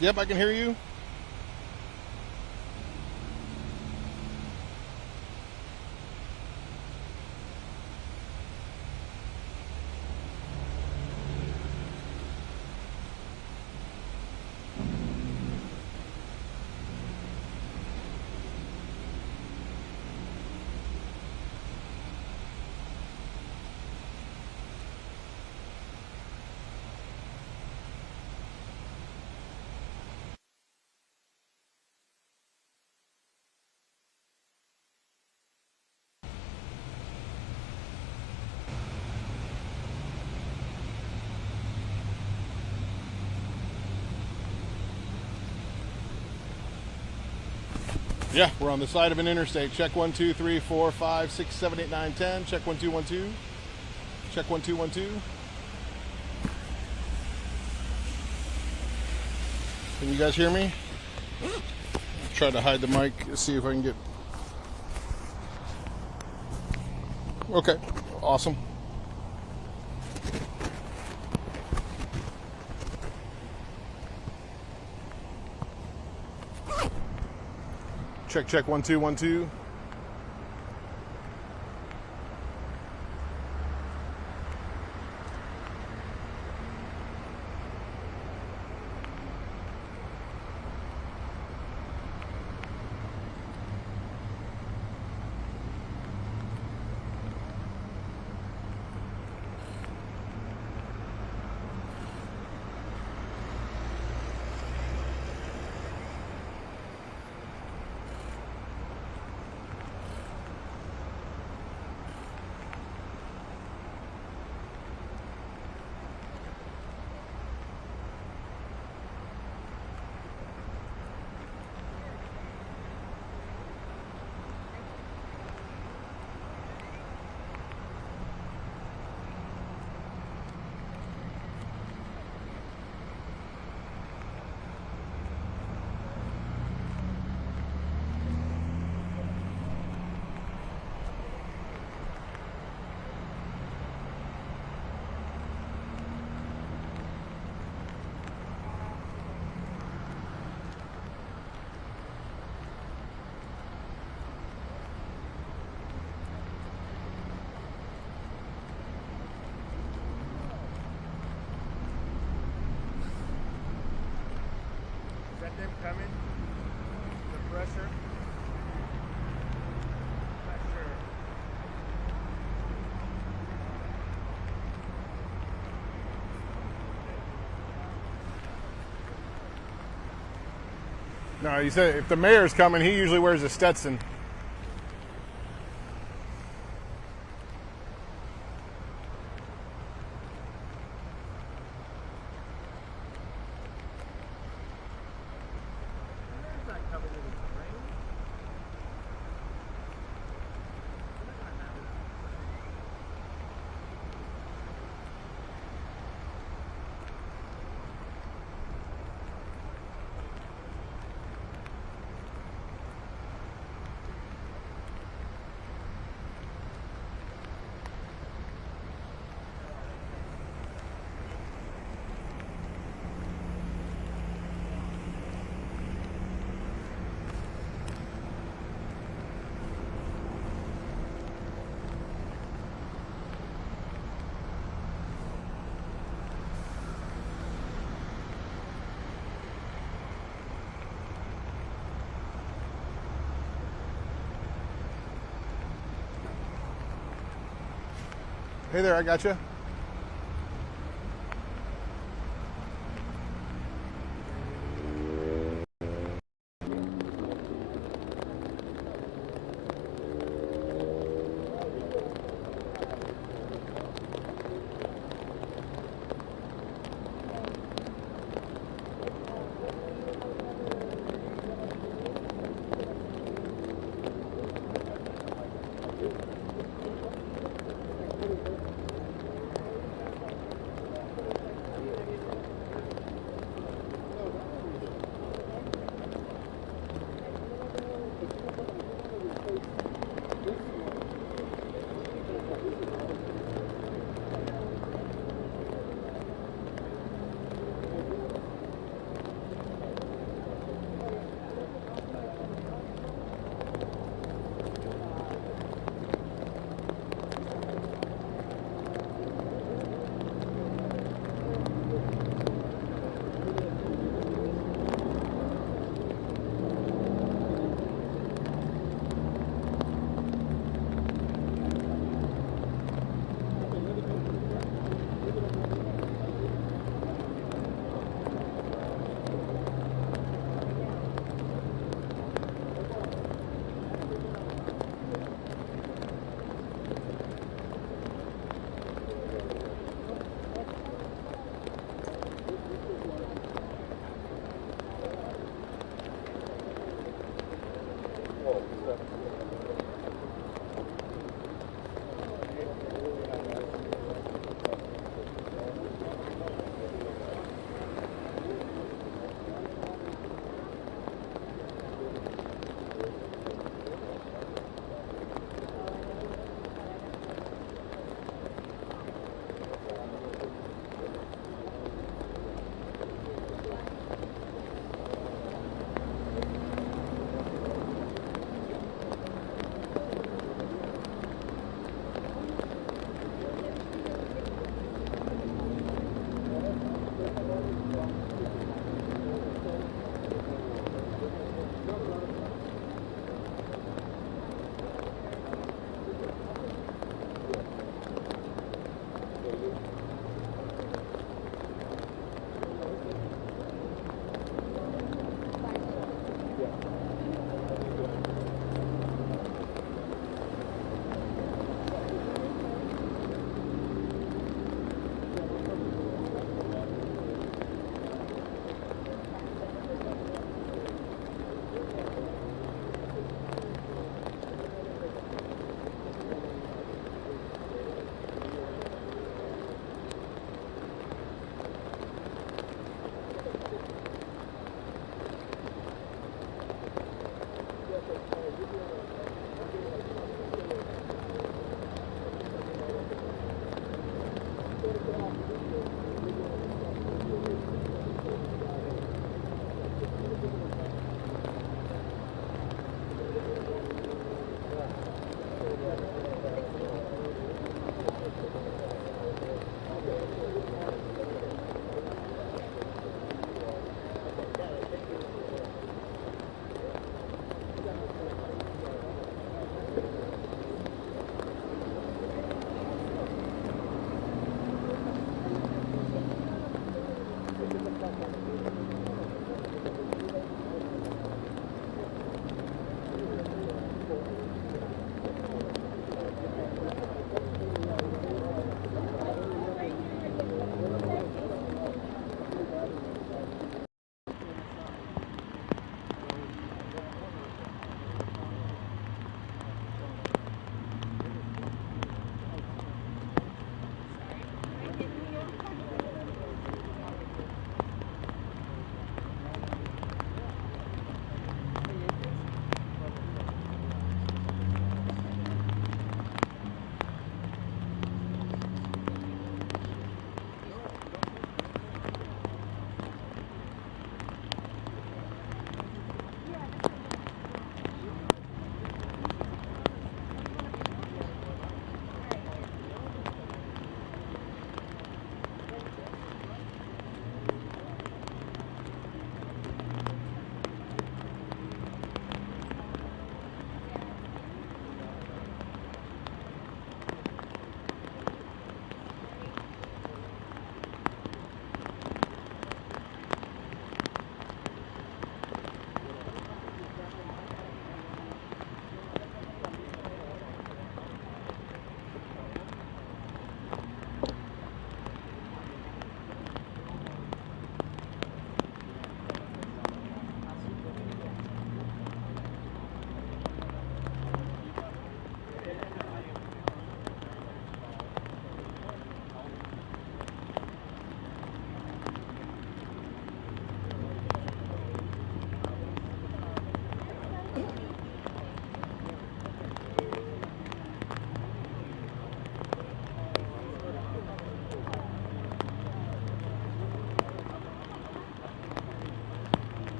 Yep, I can hear you. Yeah, we're on the side of an interstate. Check 1 2 3 4 5 6 7 8 9 10. Check 1 2 1 2. Check 1 2 1 2. Can you guys hear me? Try to hide the mic. See if I can get. Okay, awesome. Check 1 2 1 2. Is that them coming? The pressure? Not sure. No, you said if the mayor's coming, he usually wears a Stetson. It's not coming in the rain. Hey there, I got you.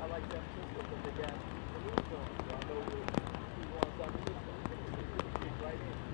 I like San Francisco because they got the news on, so I know people on San Francisco. It's right in.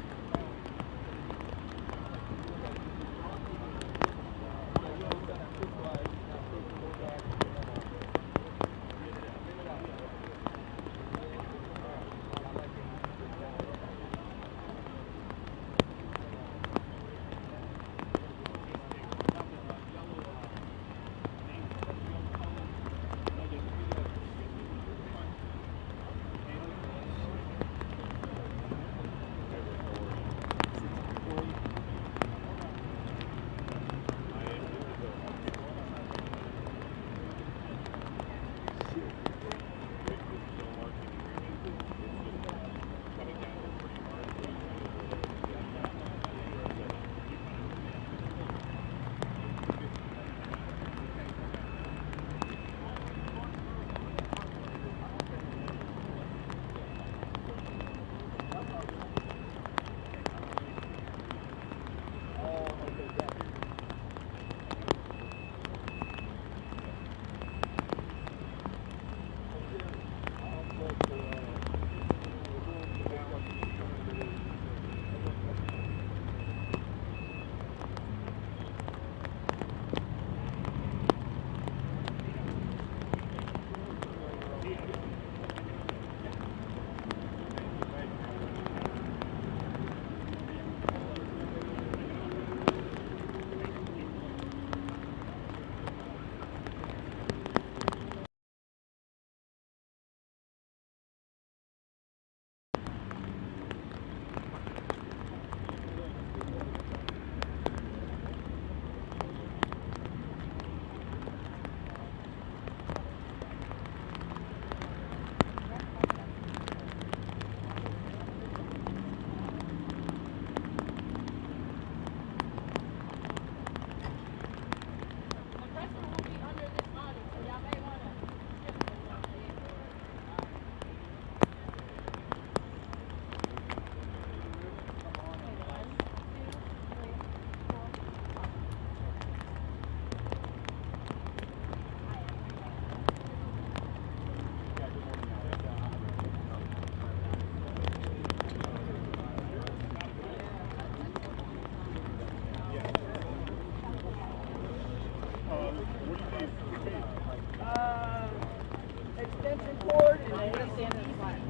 Extension cord and a standard flat.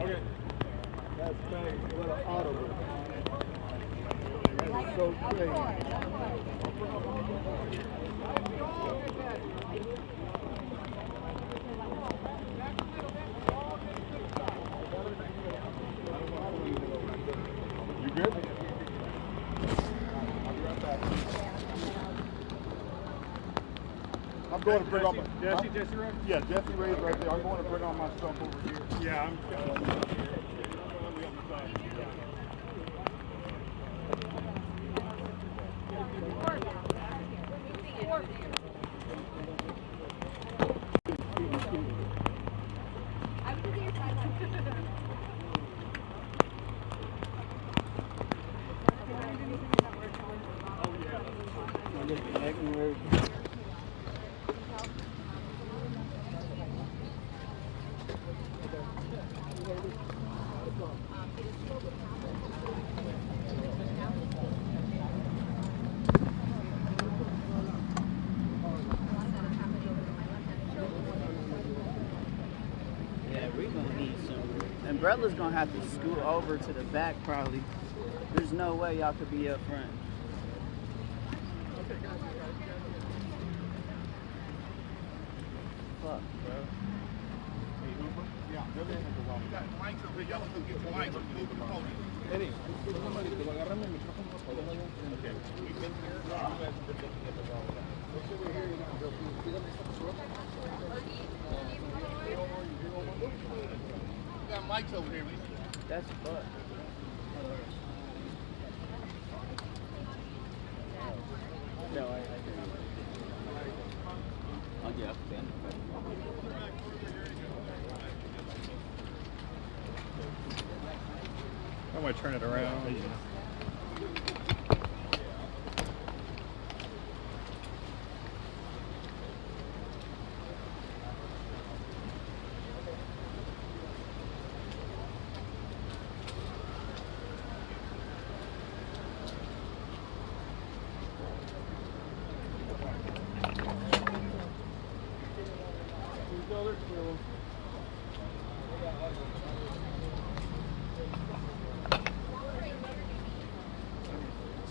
Okay. That's crazy. What an audible. That is so crazy. You good? I'll be right back. I'm going to bring on my Jesse Ray? Yeah, Jesse Ray's right there. I'm going to bring on my stuff over here. Yeah, I'm. Yeah, we're gonna need some. Umbrella's gonna have to scoot over to the back probably. There's no way y'all could be up front. Fuck, bro. Got mics over here. That's fuck. No, I oh, yeah, I might turn it around.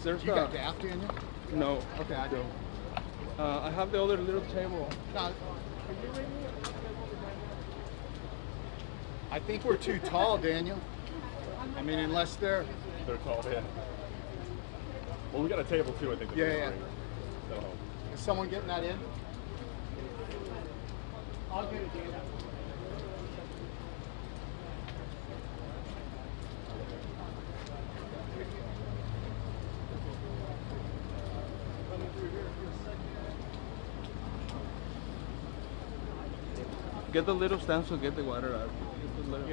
There's You a, got DAF, Daniel? no. Okay, I do. I have the other little table. No. I think we're too tall, Daniel. I mean, unless they're. They're tall, yeah. Well, we got a table too, I think. Yeah, yeah. That'll help. Is someone getting that in? I'll get it, Daniel. Get the little stand so get the water out. Get the little-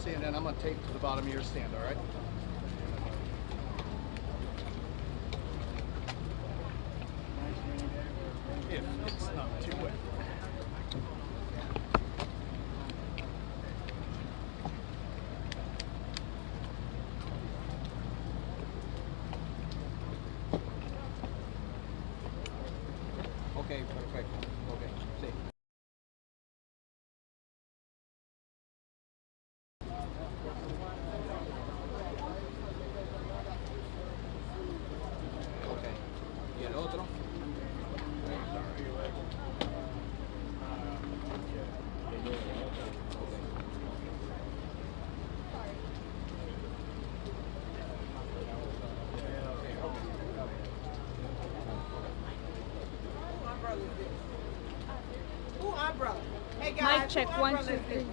Stand in. I'm going to tape to the bottom of your stand, all right? If it's not too wet. Okay, perfecto. Okay, sí. Okay. ¿Y el otro? Mic check, 1, 2, 3.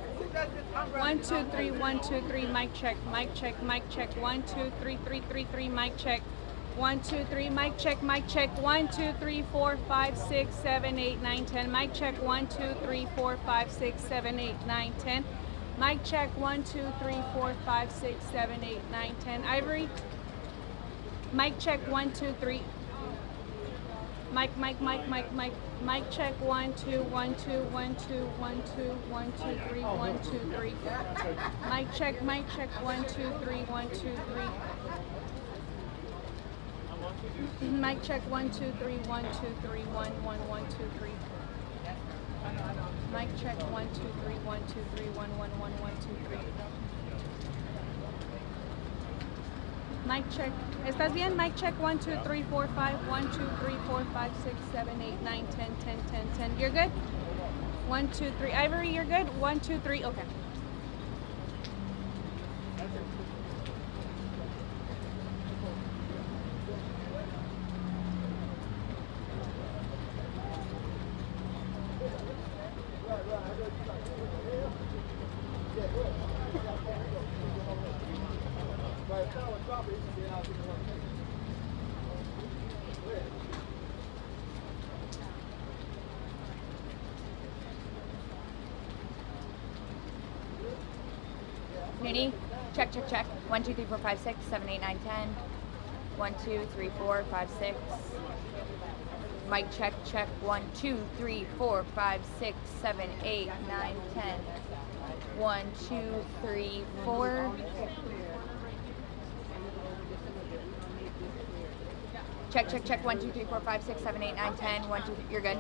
1, 2, 3, 1, 2, 3, mic check, mic check, mic check, 1, 2, 3, 3, 3, 3, mic check. 1, 2, 3, mic check, mic check, 1, 2, 3, 4, 5, 6, 7, 8, 9, 10. Mic check, 1, 2, 3, 4, 5, 6, 7, 8, 9, 10. Mic check, 1, 2, 3, 4, 5, 6, 7, 8, 9, 10. Ivory. Mic check, 1, 2, 3. Mic check, 1, 2, 1, 2, 1, 2, 1, 2, 1, 2, 3, 1, 2, 3. Mic check, 1, 2, 3, 1, 2, 3. Mic check, 1, 2, 3, 1, 2, 3, 1, 1, 1, 2, 3. Mic check, 1, 2, 3, 1, 2, 3, 1, 1, 1, 1, 2, 3. Mic check. ¿Estás bien? Mic check, 1, 2, 3, 4, 5. 1, 2, 3, 4, 5, 6, 7, 8, 9, 10, 10, 10, 10. You're good? 1, 2, 3. Ivory, you're good? 1, 2, 3. Okay. Nudie, check, check, check. 1, 2, 3, 4, 5, 6, 7, 8, 9, 10. 1, 2, 3, 4, 5, 6. Mic check, check. 1, 2, 3, 4, 5, 6, 7, 8, 9, 10. 1, 2, 3, 4. Check, check, check. 1, 2, 3, 4, 5, 6, 7, 8, 9, 10. 1, 2, 3. You're good.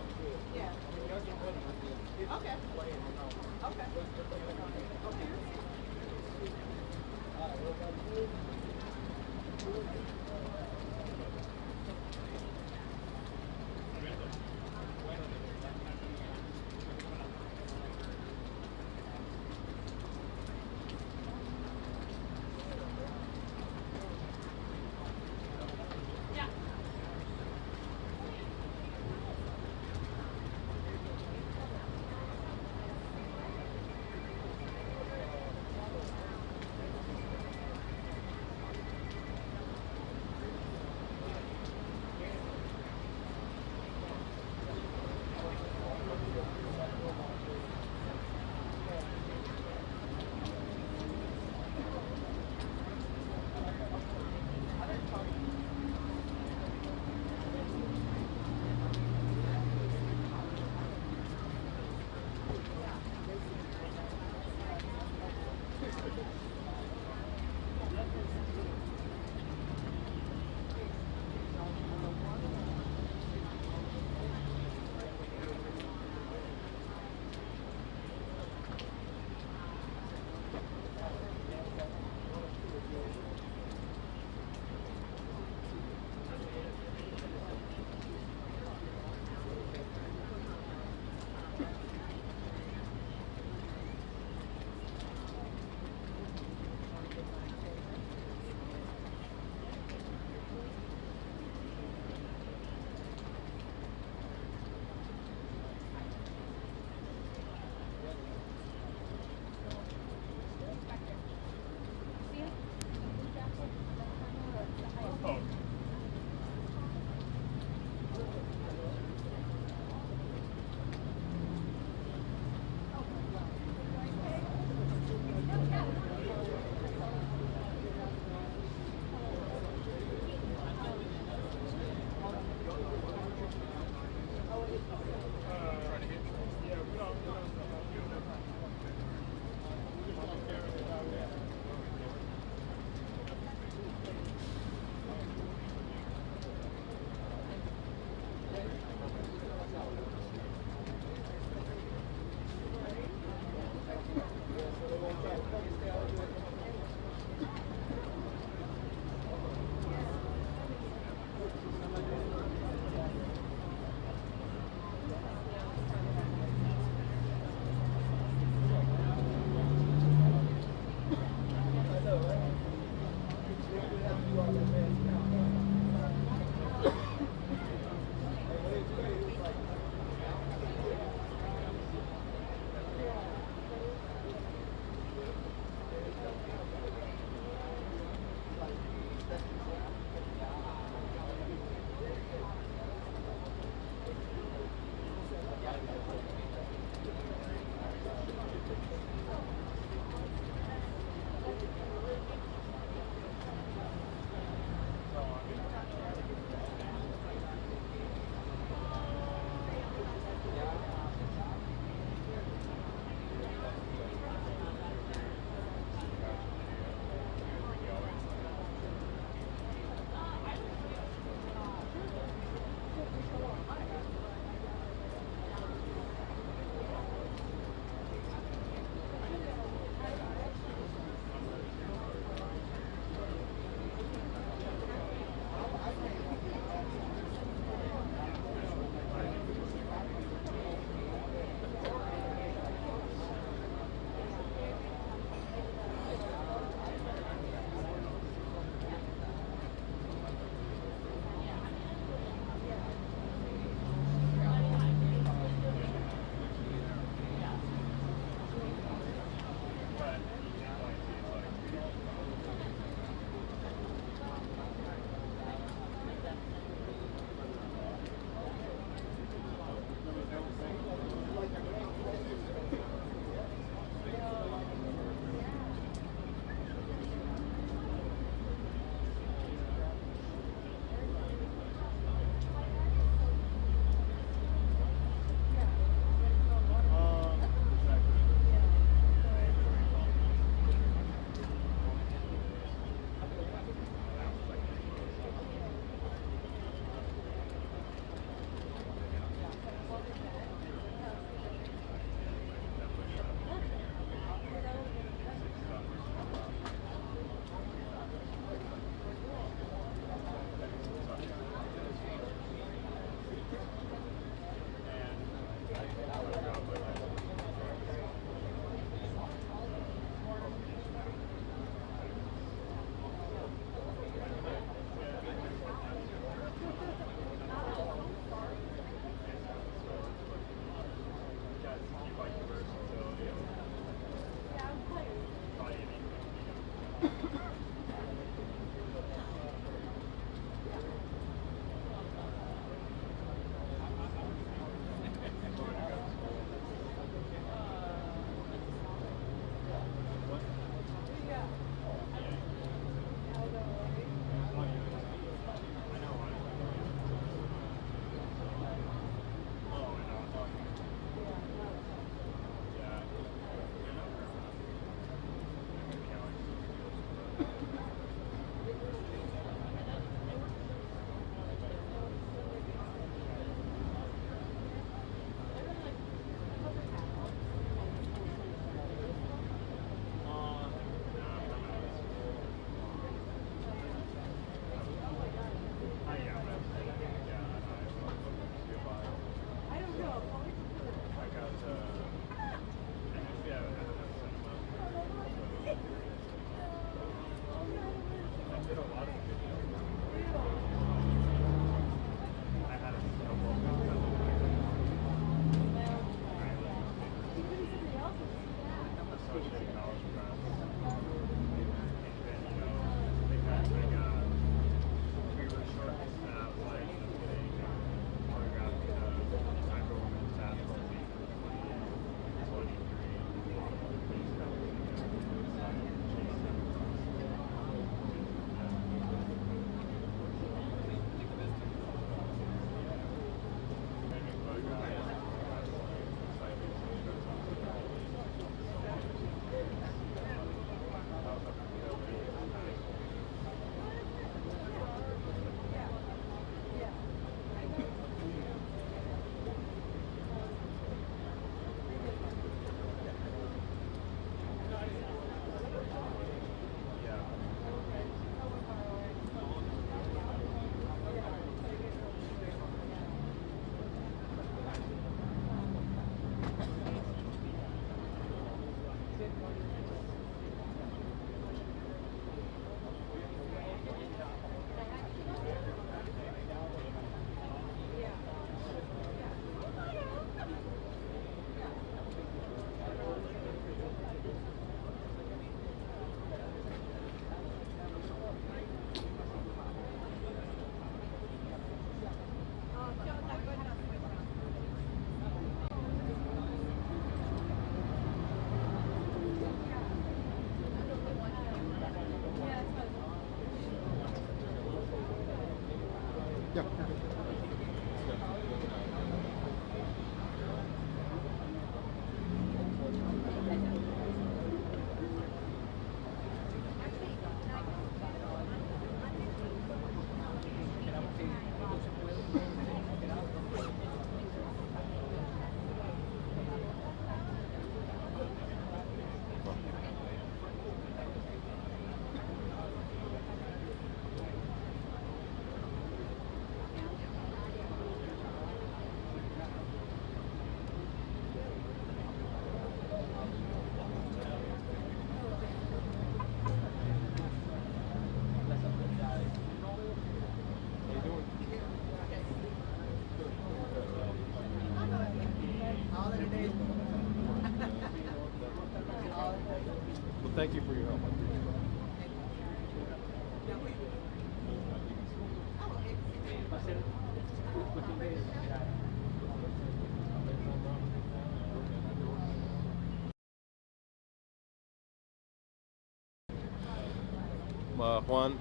Thank you for your help. I appreciate it.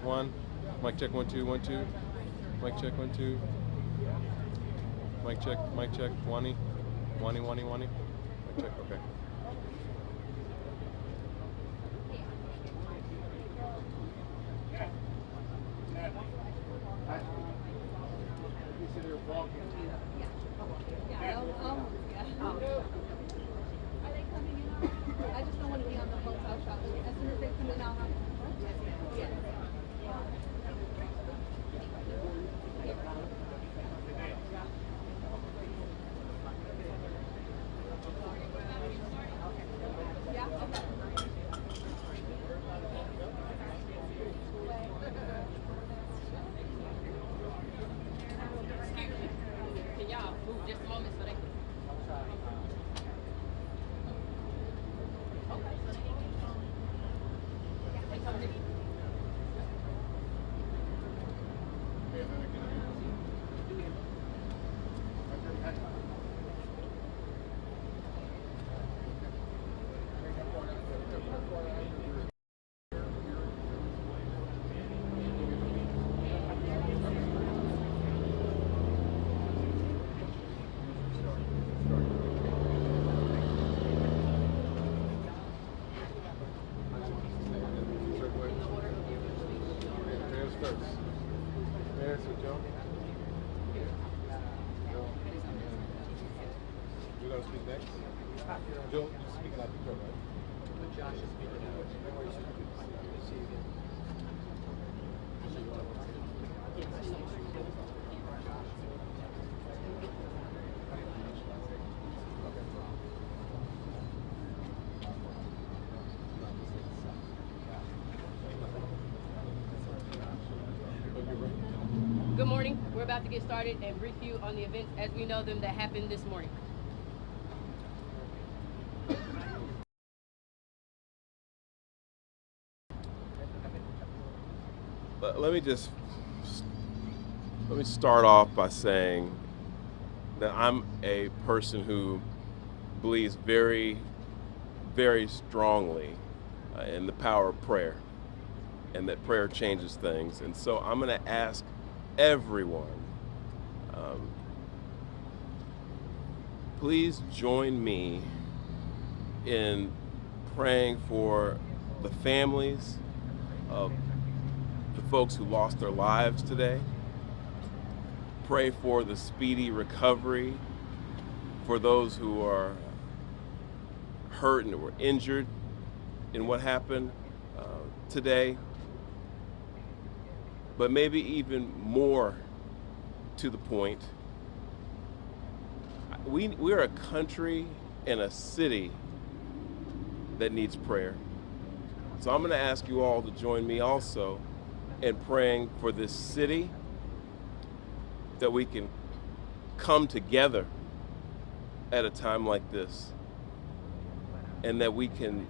Juan, mic check 1 2 1 2, mic check 1 2, mic check, Wani, mic check, okay. I just don't want to be on the hotel shop. As soon as they come in, I'll have Joe, you speak like the right? But Josh is speaking out. See you again. Good morning. We're about to get started and brief you on the events as we know them that happened this morning. Let me start off by saying that I'm a person who believes very, very strongly in the power of prayer, and that prayer changes things. And so I'm going to ask everyone, please join me in praying for the families of the folks who lost their lives today. Pray for the speedy recovery for those who are hurt and were injured in what happened today. But maybe even more to the point, we're a country and a city that needs prayer. So I'm going to ask you all to join me also in praying for this city, that we can come together at a time like this, and that we can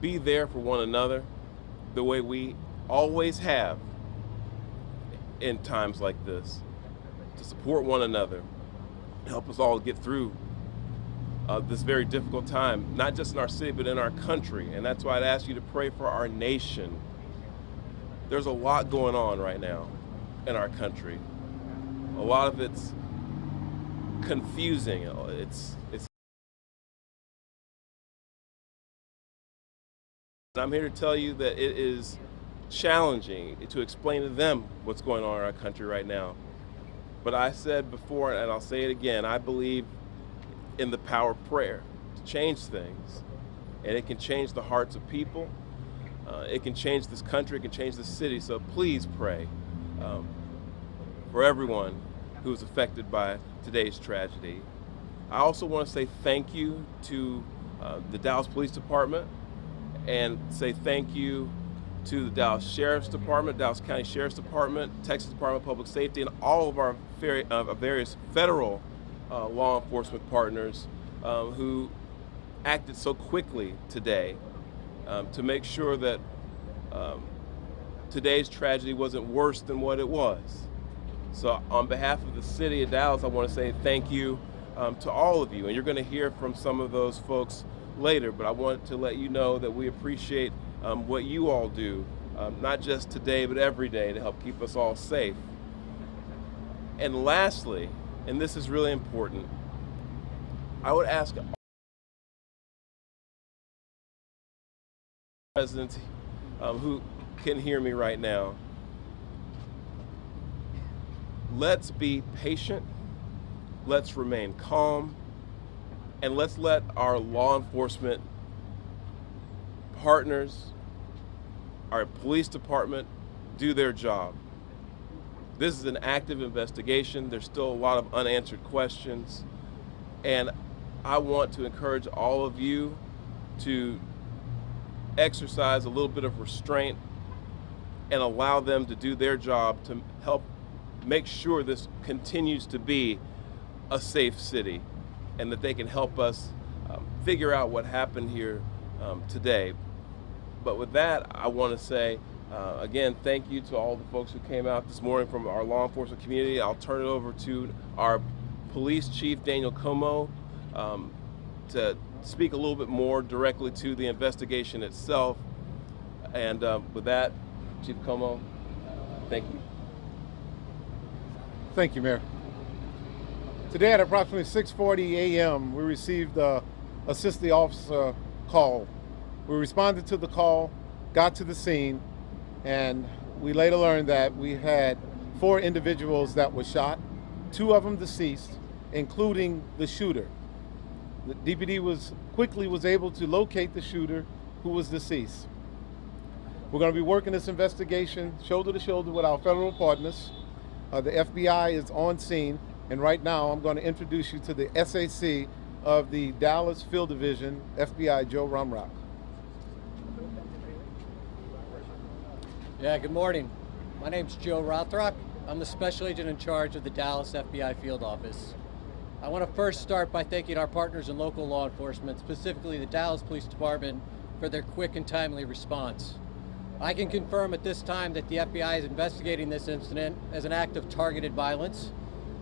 be there for one another the way we always have in times like this, to support one another, help us all get through this very difficult time, not just in our city, but in our country. And that's why I'd ask you to pray for our nation. There's a lot going on right now in our country. A lot of it's confusing. I'm here to tell you that it is challenging to explain to them what's going on in our country right now. But I said before, and I'll say it again, I believe in the power of prayer to change things. And it can change the hearts of people. It can change this country, it can change this city. So please pray for everyone who's affected by today's tragedy. I also want to say thank you to the Dallas Police Department, and say thank you to the Dallas Sheriff's Department, Dallas County Sheriff's Department, Texas Department of Public Safety, and all of our various federal law enforcement partners who acted so quickly today to make sure that today's tragedy wasn't worse than what it was. So on behalf of the city of Dallas, I want to say thank you to all of you. And you're going to hear from some of those folks later, but I want to let you know that we appreciate what you all do, not just today, but every day to help keep us all safe. And lastly, and this is really important, I would ask presidents who can hear me right now, let's be patient, let's remain calm, and let's let our law enforcement partners, our police department, do their job. This is an active investigation. There's still a lot of unanswered questions. And I want to encourage all of you to exercise a little bit of restraint and allow them to do their job to help make sure this continues to be a safe city and that they can help us figure out what happened here today. But with that, I want to say, again, thank you to all the folks who came out this morning from our law enforcement community. I'll turn it over to our police chief, Daniel Como, to speak a little bit more directly to the investigation itself. And with that, Chief Como, thank you. Thank you, Mayor. Today at approximately 6:40 a.m., we received a assist the officer call. We responded to the call, got to the scene, and we later learned that we had 4 individuals that were shot, 2 of them deceased, including the shooter. The DPD was able to locate the shooter who was deceased. We're going to be working this investigation shoulder to shoulder with our federal partners. The FBI is on scene, and right now I'm going to introduce you to the SAC of the Dallas Field Division, FBI Joe Rumrock. Yeah, good morning. My name's Joe Rothrock. I'm the special agent in charge of the Dallas FBI Field Office. I want to first start by thanking our partners in local law enforcement, specifically the Dallas Police Department, for their quick and timely response. I can confirm at this time that the FBI is investigating this incident as an act of targeted violence.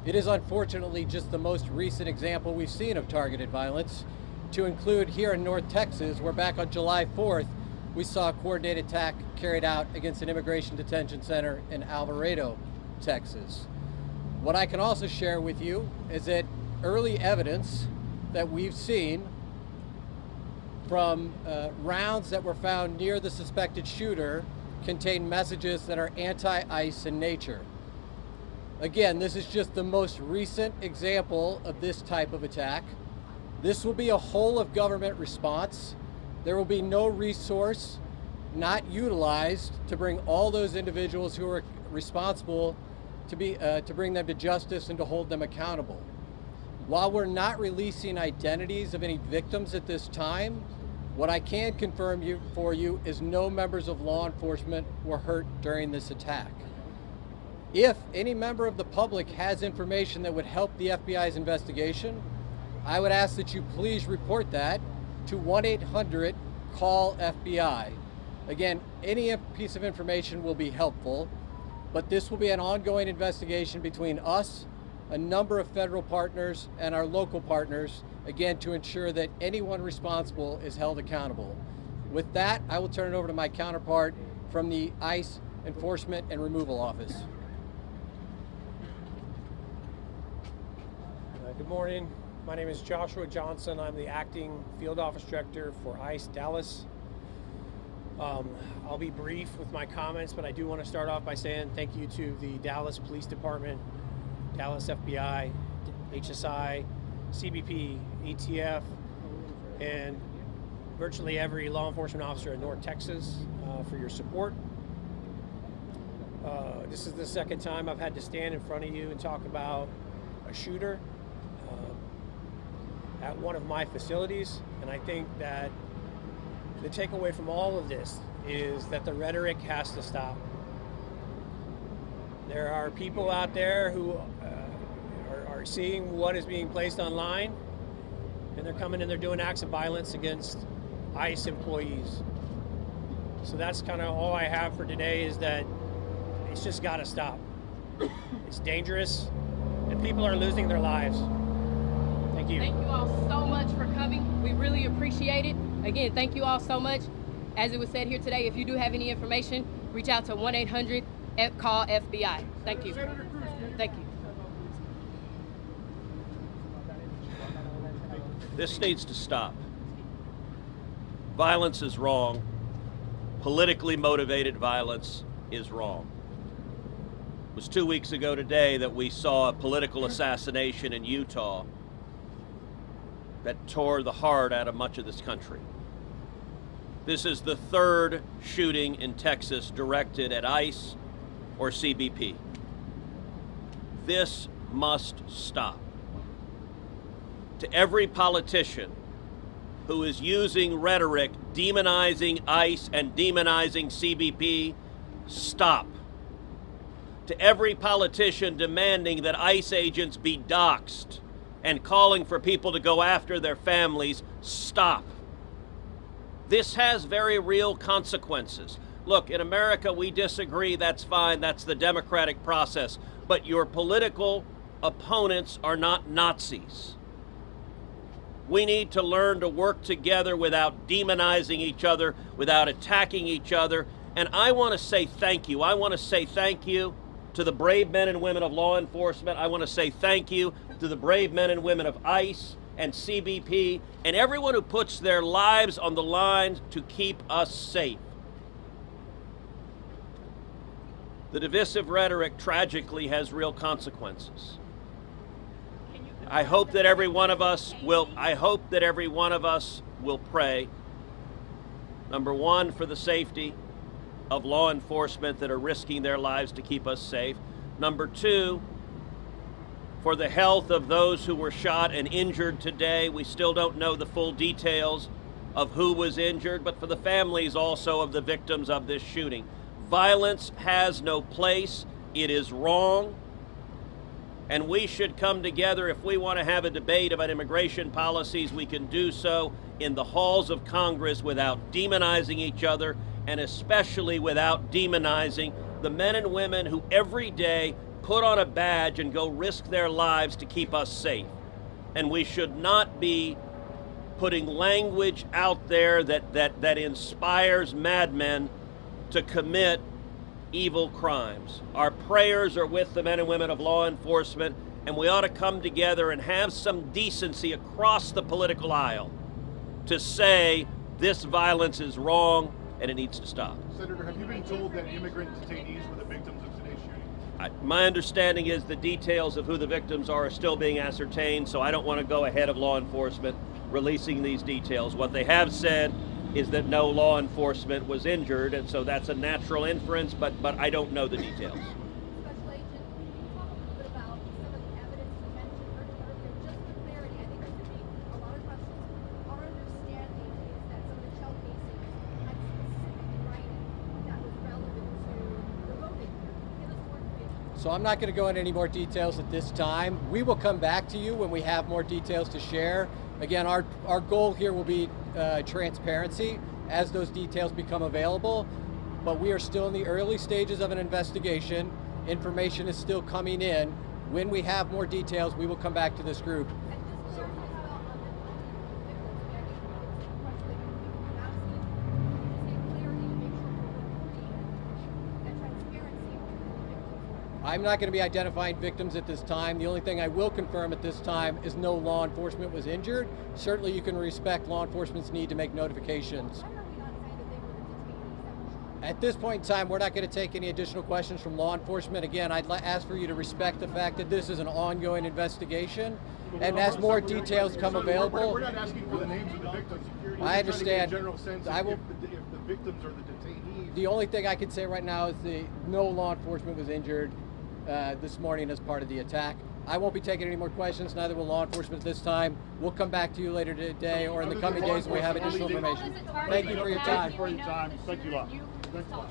It is unfortunately just the most recent example we've seen of targeted violence, to include here in North Texas, where back on July 4th, we saw a coordinated attack carried out against an immigration detention center in Alvarado, Texas. What I can also share with you is that early evidence that we've seen from rounds that were found near the suspected shooter contain messages that are anti-ICE in nature. Again, this is just the most recent example of this type of attack. This will be a whole of government response. There will be no resource not utilized to bring all those individuals who are responsible to bring them to justice and to hold them accountable. While we're not releasing identities of any victims at this time, what I can confirm for you is no members of law enforcement were hurt during this attack. If any member of the public has information that would help the FBI's investigation, I would ask that you please report that to 1-800-CALL-FBI. Again, any piece of information will be helpful, but this will be an ongoing investigation between us, a number of federal partners, and our local partners, again, to ensure that anyone responsible is held accountable. With that, I will turn it over to my counterpart from the ICE Enforcement and Removal Office. Good morning. My name is Joshua Johnson. I'm the acting field office director for ICE Dallas. I'll be brief with my comments, but I do want to start off by saying thank you to the Dallas Police Department, Dallas FBI, HSI, CBP, ATF, and virtually every law enforcement officer in North Texas for your support. This is the second time I've had to stand in front of you and talk about a shooter at one of my facilities, and I think that the takeaway from all of this is that the rhetoric has to stop. There are people out there who are seeing what is being placed online, and they're coming and they're doing acts of violence against ICE employees. So that's kind of all I have for today, is that it's just got to stop. It's dangerous, and people are losing their lives. Thank you. Thank you all so much for coming. We really appreciate it. Again, thank you all so much. As it was said here today, if you do have any information, reach out to 1-800-CALL-FBI. Thank you. Thank you. This needs to stop. Violence is wrong. Politically motivated violence is wrong. It was 2 weeks ago today that we saw a political assassination in Utah that tore the heart out of much of this country. This is the third shooting in Texas directed at ICE or CBP. This must stop. To every politician who is using rhetoric demonizing ICE and demonizing CBP, stop. To every politician demanding that ICE agents be doxxed and calling for people to go after their families, stop. This has very real consequences. Look, in America, we disagree, that's fine, that's the democratic process, but your political opponents are not Nazis. We need to learn to work together without demonizing each other, without attacking each other. And I want to say thank you. I want to say thank you to the brave men and women of law enforcement. I want to say thank you to the brave men and women of ICE and CBP and everyone who puts their lives on the line to keep us safe. The divisive rhetoric tragically has real consequences. I hope that every one of us will pray, number one, for the safety of law enforcement that are risking their lives to keep us safe. Number two, for the health of those who were shot and injured today. We still don't know the full details of who was injured, but for the families also of the victims of this shooting. Violence has no place. It is wrong. And we should come together. If we want to have a debate about immigration policies, we can do so in the halls of Congress without demonizing each other, and especially without demonizing the men and women who every day put on a badge and go risk their lives to keep us safe. And we should not be putting language out there that inspires madmen to commit evil crimes. Our prayers are with the men and women of law enforcement, and we ought to come together and have some decency across the political aisle to say this violence is wrong and it needs to stop. Senator, have you been told that immigrant detainees were the victims of today's shooting? My understanding is the details of who the victims are still being ascertained, so I don't want to go ahead of law enforcement releasing these details. What they have said is that no law enforcement was injured, and so that's a natural inference, but I don't know the details. Special Agent, can you talk a little bit about some of the evidence you mentioned earlier? Just for clarity, I think there could be a lot of questions. Our understanding is that some of the shell casings had specific writing that was relevant to the voting. Give us more information. So I'm not going to go into any more details at this time. We will come back to you when we have more details to share. Again, our goal here will be transparency as those details become available, but we are still in the early stages of an investigation. Information is still coming in. When we have more details, we will come back to this group. I'm not going to be identifying victims at this time. The only thing I will confirm at this time is no law enforcement was injured. Certainly you can respect law enforcement's need to make notifications. At this point in time, we're not going to take any additional questions from law enforcement. Again, I'd ask for you to respect the fact that this is an ongoing investigation, and as more details come available... We're not asking for the names of the victims. I understand. General sense if the victims are the detainees. The only thing I can say right now is no law enforcement was injured this morning as part of the attack. I won't be taking any more questions, neither will law enforcement this time. We'll come back to you later today or in the coming days when we have additional information. Thank you for your time. Thank you a lot. Thanks a lot.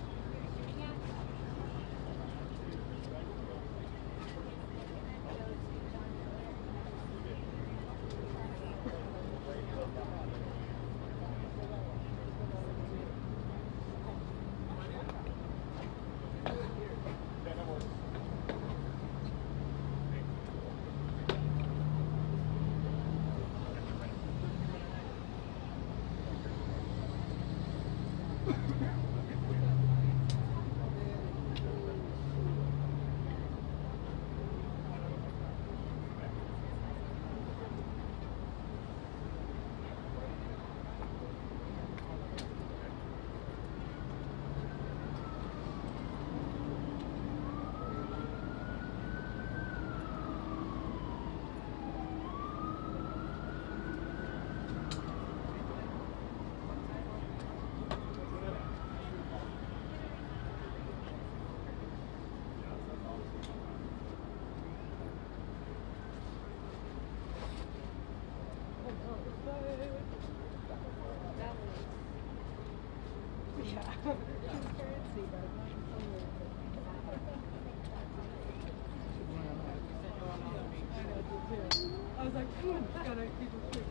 Gotta keep it quick.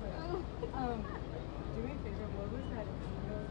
Do me a favor, what was that email?